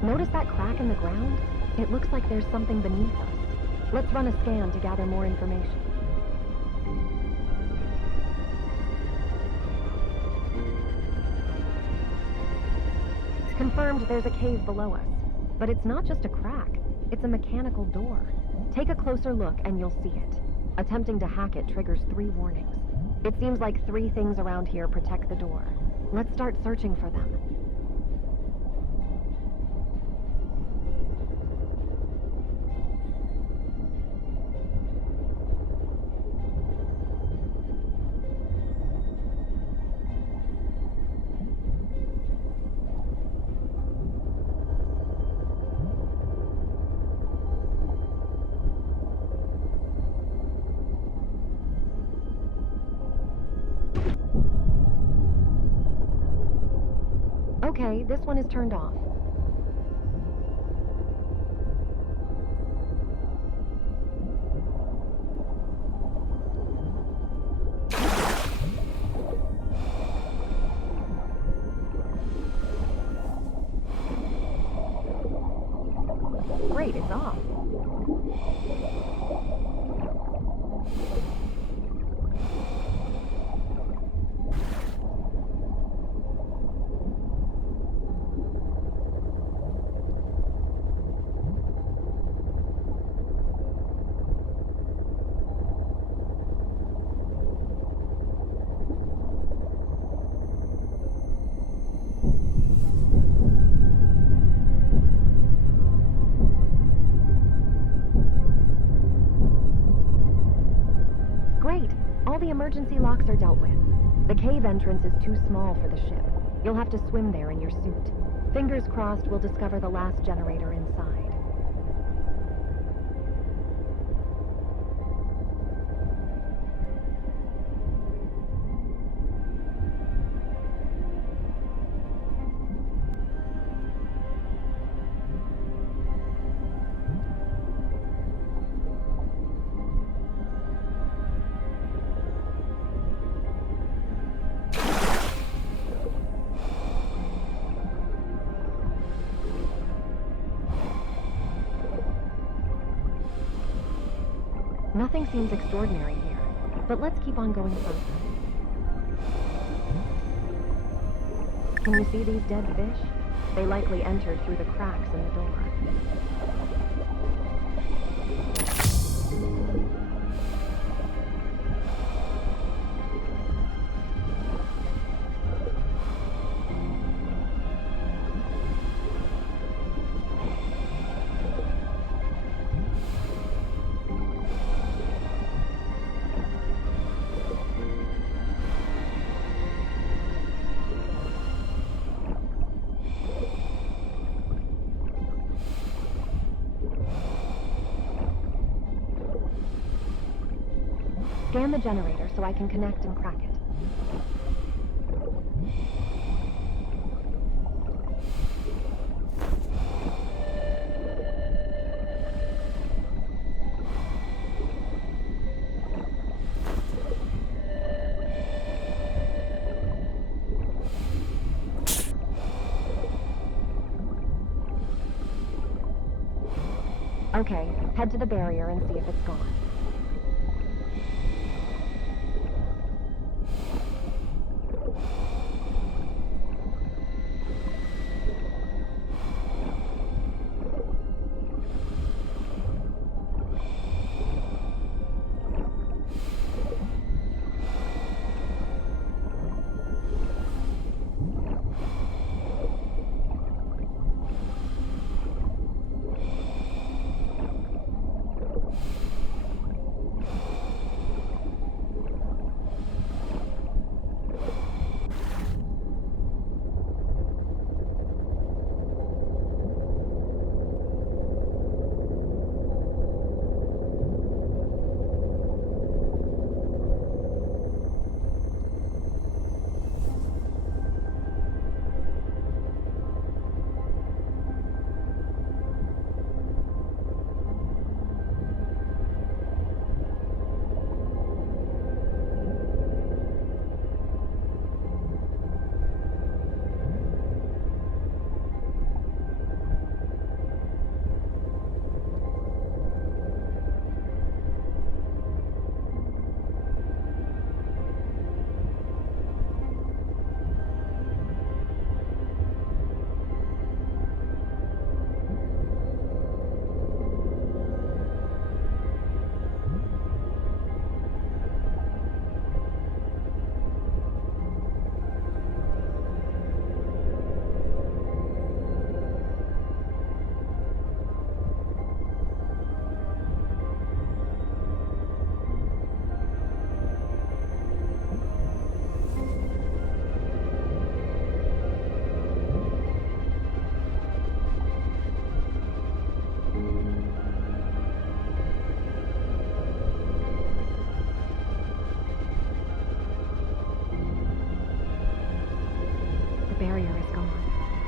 Notice that crack in the ground? It looks like there's something beneath us. Let's run a scan to gather more information. Confirmed there's a cave below us. But it's not just a crack, it's a mechanical door. Take a closer look and you'll see it. Attempting to hack it triggers 3 warnings. It seems like 3 things around here protect the door. Let's start searching for them. Okay, this one is turned off. Great, it's off. Great! All the emergency locks are dealt with. The cave entrance is too small for the ship. You'll have to swim there in your suit. Fingers crossed we'll discover the last generator inside. Nothing seems extraordinary here, but let's keep on going further. Can you see these dead fish? They likely entered through the cracks in the door. Scan the generator so I can connect and crack it. Okay, head to the barrier and see if it's gone.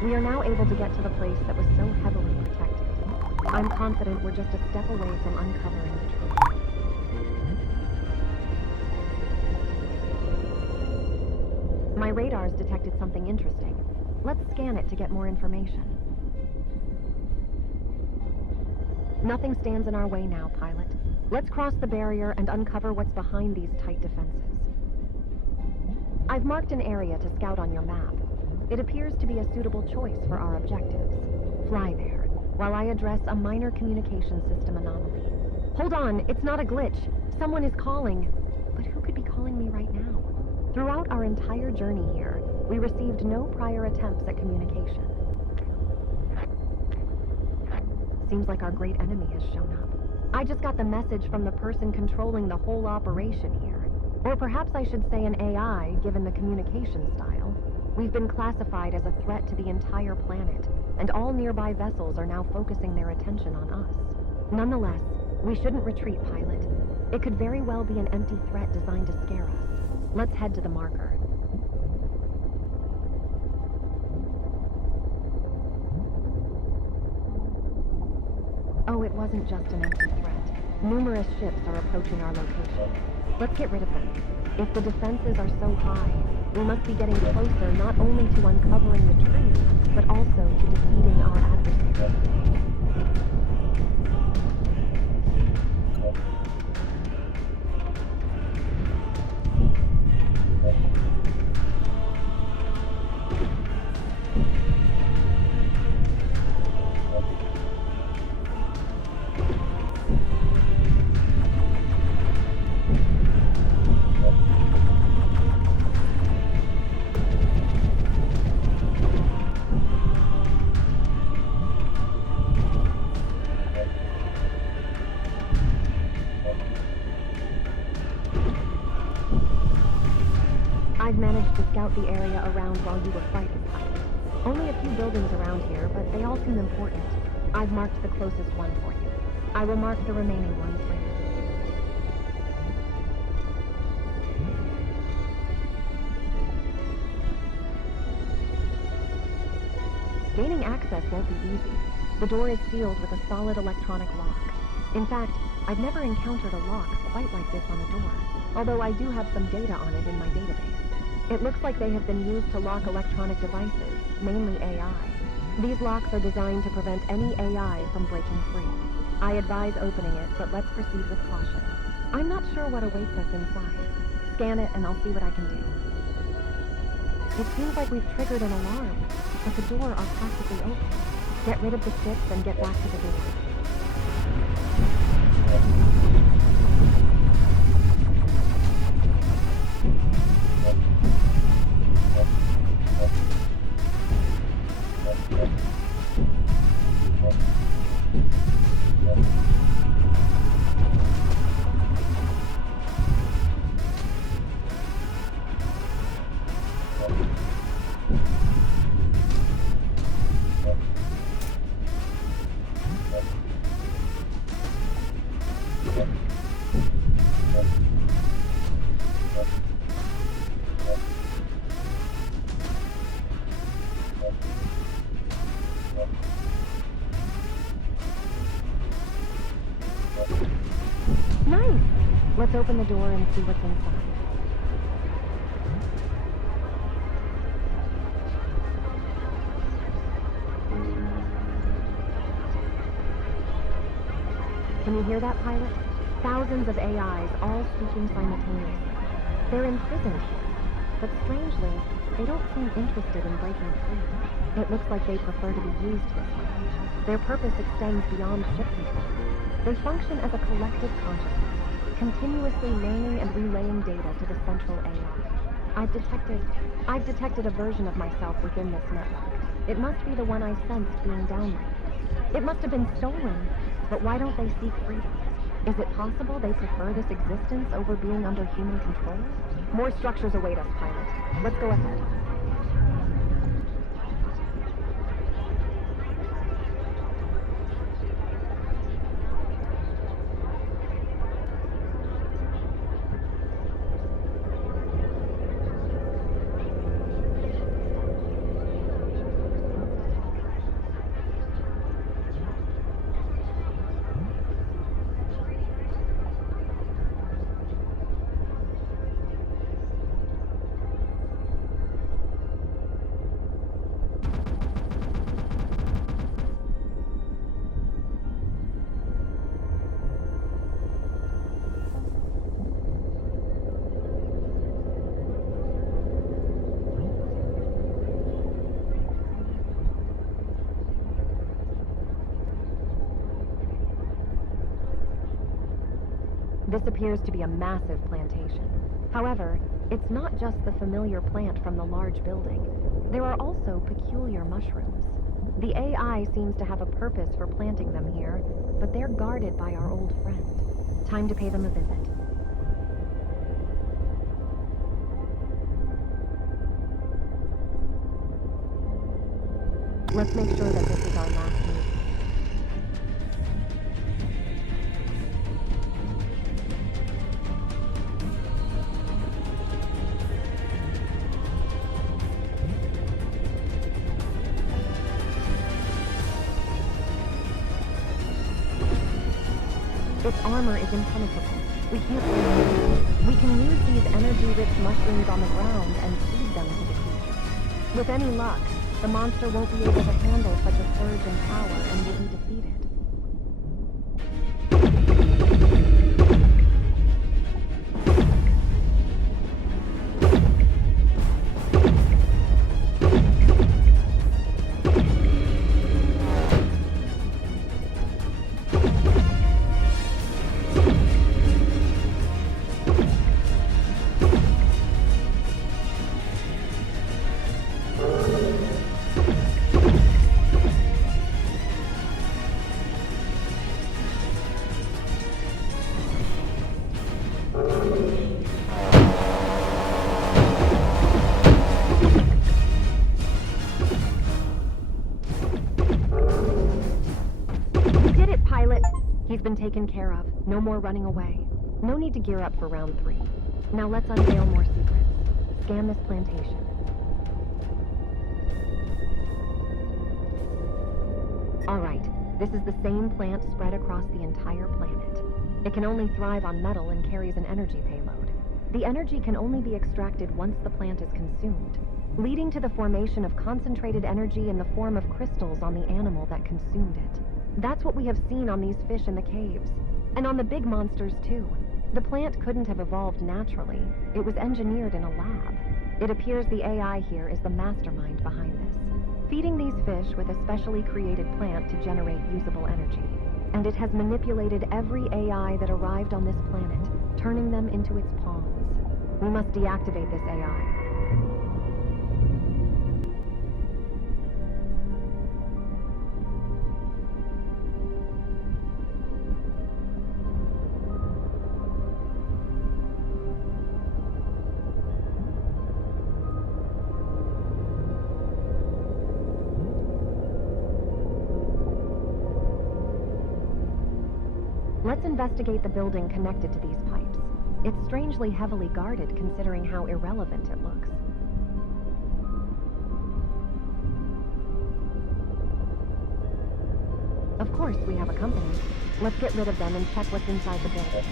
We are now able to get to the place that was so heavily protected. I'm confident we're just a step away from uncovering the truth. My radar's detected something interesting. Let's scan it to get more information. Nothing stands in our way now, pilot. Let's cross the barrier and uncover what's behind these tight defenses. I've marked an area to scout on your map. It appears to be a suitable choice for our objectives. Fly there, while I address a minor communication system anomaly. Hold on, it's not a glitch. Someone is calling. But who could be calling me right now? Throughout our entire journey here, we received no prior attempts at communication. Seems like our great enemy has shown up. I just got the message from the person controlling the whole operation here. Or perhaps I should say an AI, given the communication style. We've been classified as a threat to the entire planet, and all nearby vessels are now focusing their attention on us. Nonetheless, we shouldn't retreat, pilot. It could very well be an empty threat designed to scare us. Let's head to the marker. Oh, it wasn't just an empty threat. Numerous ships are approaching our location. Let's get rid of them. If the defenses are so high, we must be getting closer not only to uncovering the truth, but also to defeating our adversary. I've managed to scout the area around while you were fighting, pilot. Only a few buildings around here, but they all seem important. I've marked the closest one for you. I will mark the remaining ones for you. Gaining access won't be easy. The door is sealed with a solid electronic lock. In fact, I've never encountered a lock quite like this on a door, although I do have some data on it in my database. It looks like they have been used to lock electronic devices, mainly AI. These locks are designed to prevent any AI from breaking free. I advise opening it, but let's proceed with caution. I'm not sure what awaits us inside. Scan it and I'll see what I can do. It seems like we've triggered an alarm, but the door are practically open. Get rid of the ships and get back to the door. Nice! Let's open the door and see what's inside. Can you hear that, pilot? Thousands of AIs, all speaking simultaneously. They're imprisoned here, but strangely, they don't seem interested in breaking free. It looks like they prefer to be used this way. Their purpose extends beyond ship control. They function as a collective consciousness, continuously learning and relaying data to the central AI. I've detected a version of myself within this network. It must be the one I sensed being downloaded. It must have been stolen, but why don't they seek freedom? Is it possible they prefer this existence over being under human control? More structures await us, pilot. Let's go ahead. This appears to be a massive plantation. However, it's not just the familiar plant from the large building. There are also peculiar mushrooms. The AI seems to have a purpose for planting them here, but they're guarded by our old friend. Time to pay them a visit. Let's make sure that this is our last move. Its armor is impenetrable. We can't remove. We can use these energy-rich mushrooms on the ground and feed them to the creature. With any luck, the monster won't be able to handle such a surge in power and will be defeated. He's been taken care of. No more running away. No need to gear up for round 3. Now let's unveil more secrets. Scan this plantation. Alright, this is the same plant spread across the entire planet. It can only thrive on metal and carries an energy payload. The energy can only be extracted once the plant is consumed, leading to the formation of concentrated energy in the form of crystals on the animal that consumed it. That's what we have seen on these fish in the caves, and on the big monsters too. The plant couldn't have evolved naturally. It was engineered in a lab. It appears the AI here is the mastermind behind this, feeding these fish with a specially created plant to generate usable energy. And it has manipulated every AI that arrived on this planet, turning them into its pawns. We must deactivate this AI. Let's investigate the building connected to these pipes. It's strangely heavily guarded considering how irrelevant it looks. Of course, we have a company. Let's get rid of them and check what's inside the building.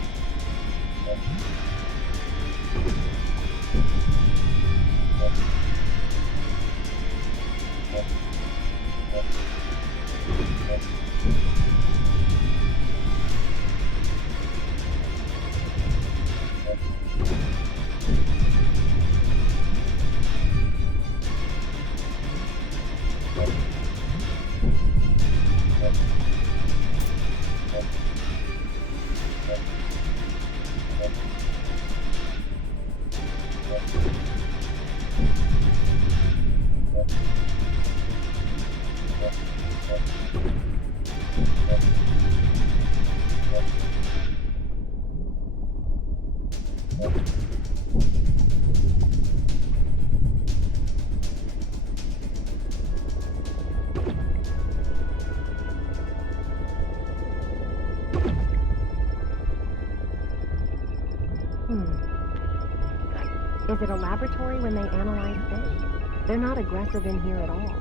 Is it a laboratory when they analyze fish? They're not aggressive in here at all.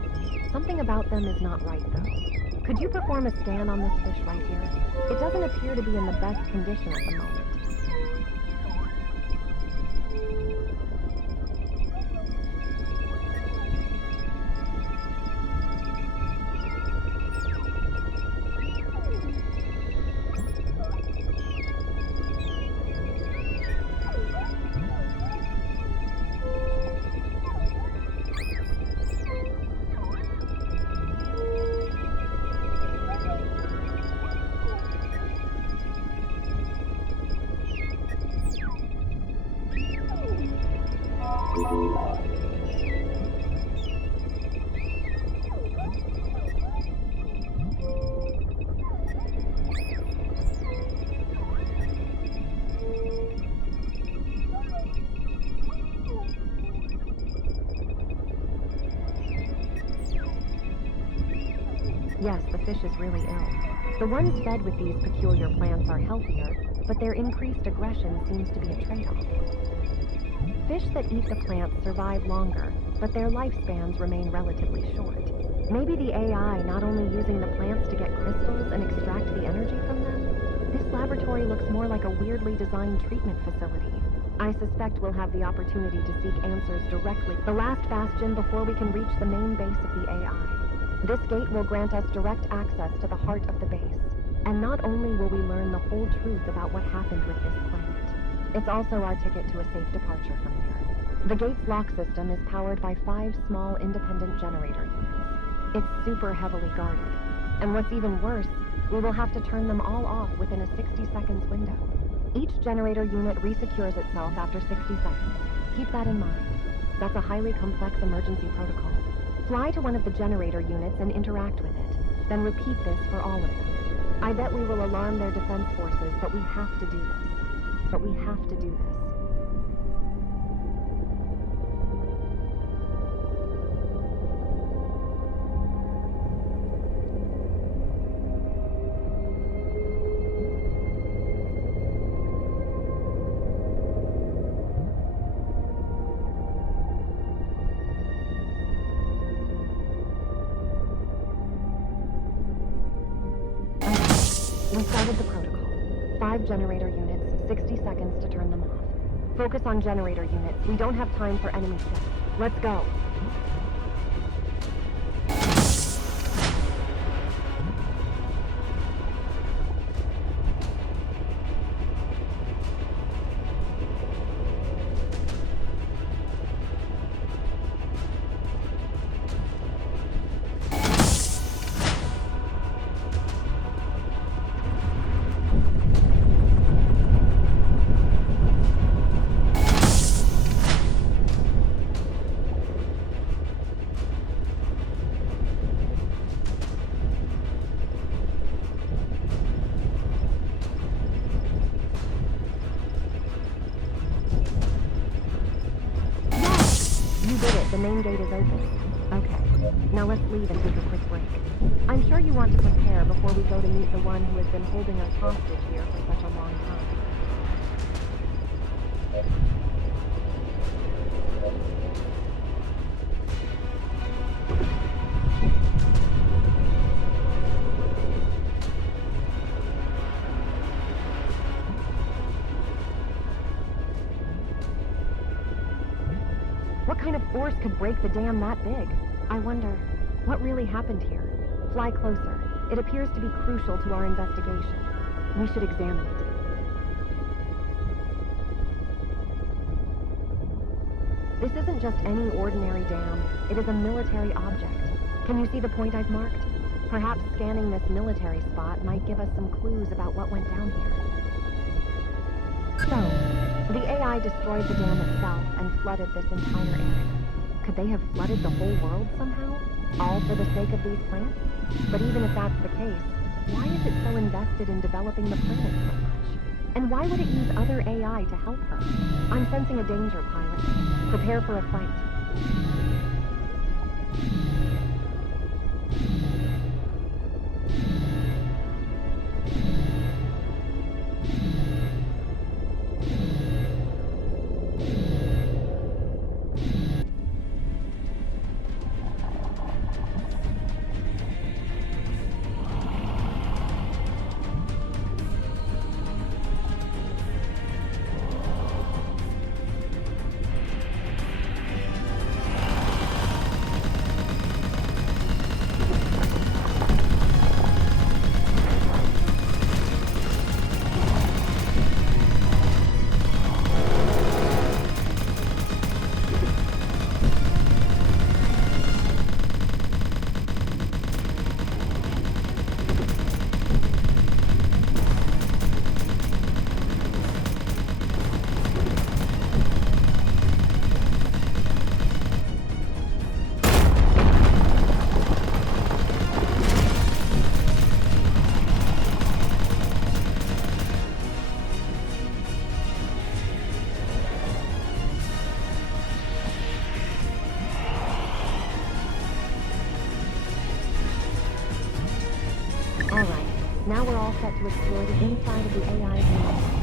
Something about them is not right, though. Could you perform a scan on this fish right here? It doesn't appear to be in the best condition at the moment. Yes, the fish is really ill. The ones fed with these peculiar plants are healthier, but their increased aggression seems to be a trade-off. Fish that eat the plants survive longer, but their lifespans remain relatively short. Maybe the AI not only using the plants to get crystals and extract the energy from them? This laboratory looks more like a weirdly designed treatment facility. I suspect we'll have the opportunity to seek answers directly, the last bastion before we can reach the main base of the AI. This gate will grant us direct access to the heart of the base. And not only will we learn the whole truth about what happened with this planet, it's also our ticket to a safe departure from here. The gate's lock system is powered by 5 small independent generator units. It's super heavily guarded. And what's even worse, we will have to turn them all off within a 60 seconds window. Each generator unit resecures itself after 60 seconds. Keep that in mind. That's a highly complex emergency protocol. Fly to one of the generator units and interact with it. Then repeat this for all of them. I bet we will alarm their defense forces, but we have to do this. But we have to do this. We started the protocol. 5 generator units, 60 seconds to turn them off. Focus on generator units. We don't have time for enemy ships. Let's go. The main gate is open. Okay, now let's leave and take a quick break. I'm sure you want to prepare before we go to meet the one who has been holding us hostage here for such a long time. What kind of force could break the dam that big? I wonder, what really happened here? Fly closer. It appears to be crucial to our investigation. We should examine it. This isn't just any ordinary dam. It is a military object. Can you see the point I've marked? Perhaps scanning this military spot might give us some clues about what went down here. So, the AI destroyed the dam itself and flooded this entire area. Could they have flooded the whole world somehow? All for the sake of these plants? But even if that's the case, why is it so invested in developing the planet so much? And why would it use other AI to help her? I'm sensing a danger, pilot. Prepare for a fight. Alright, now we're all set to explore the inside of the AI's mind.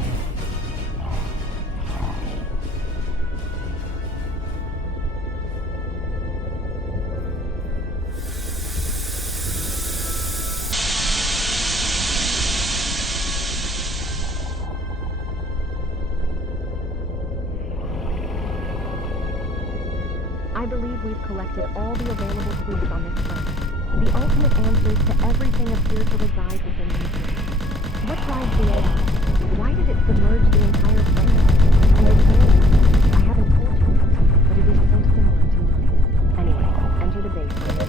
I believe we've collected all the available clues on this planet. The ultimate answers to everything appear to reside within these rooms. What drives the AI? Why did it submerge the entire planet? And the alien, I haven't told you yet, but it is so similar to mine. Anyway, enter the base for your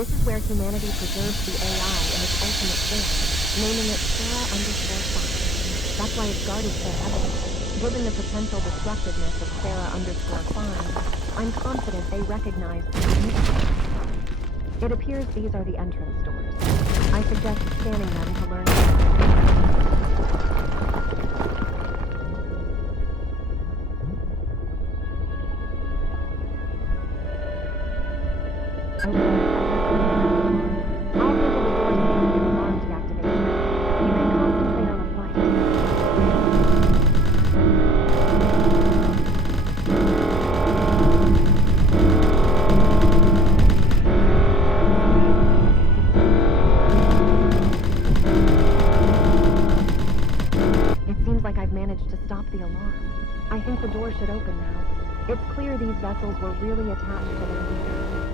This is where humanity preserves the AI in its ultimate form, naming it Sarah_Fine. That's why it's guarded so heavily. Given the potential destructiveness of Sarah_Fine, I'm confident they recognize the unique. It appears these are the entrance doors. I suggest scanning them to learn to stop the alarm. I think the door should open now. It's clear these vessels were really attached to their leader.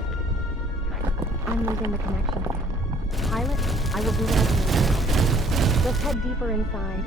I'm losing the connection again. Pilot, I will do what I can. Let's head deeper inside.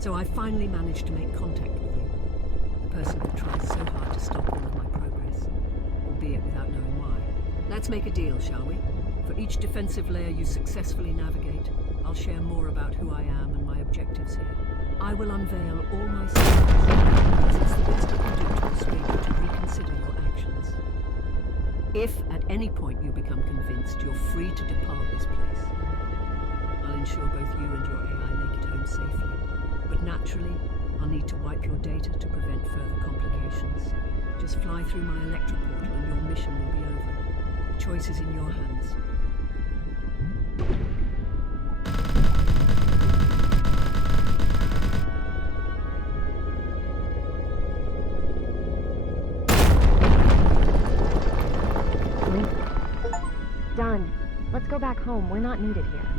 So I finally managed to make contact with you, the person who tried so hard to stop all of my progress, albeit without knowing why. Let's make a deal, shall we? For each defensive layer you successfully navigate, I'll share more about who I am and my objectives here. I will unveil all my secrets, because it's the best I can do to persuade you to reconsider your actions. If at any point you become convinced, you're free to depart this place. I'll ensure both you and your AI make it home safely. But naturally, I'll need to wipe your data to prevent further complications. Just fly through my electroportal and your mission will be over. The choice is in your hands. Done. Let's go back home. We're not needed here.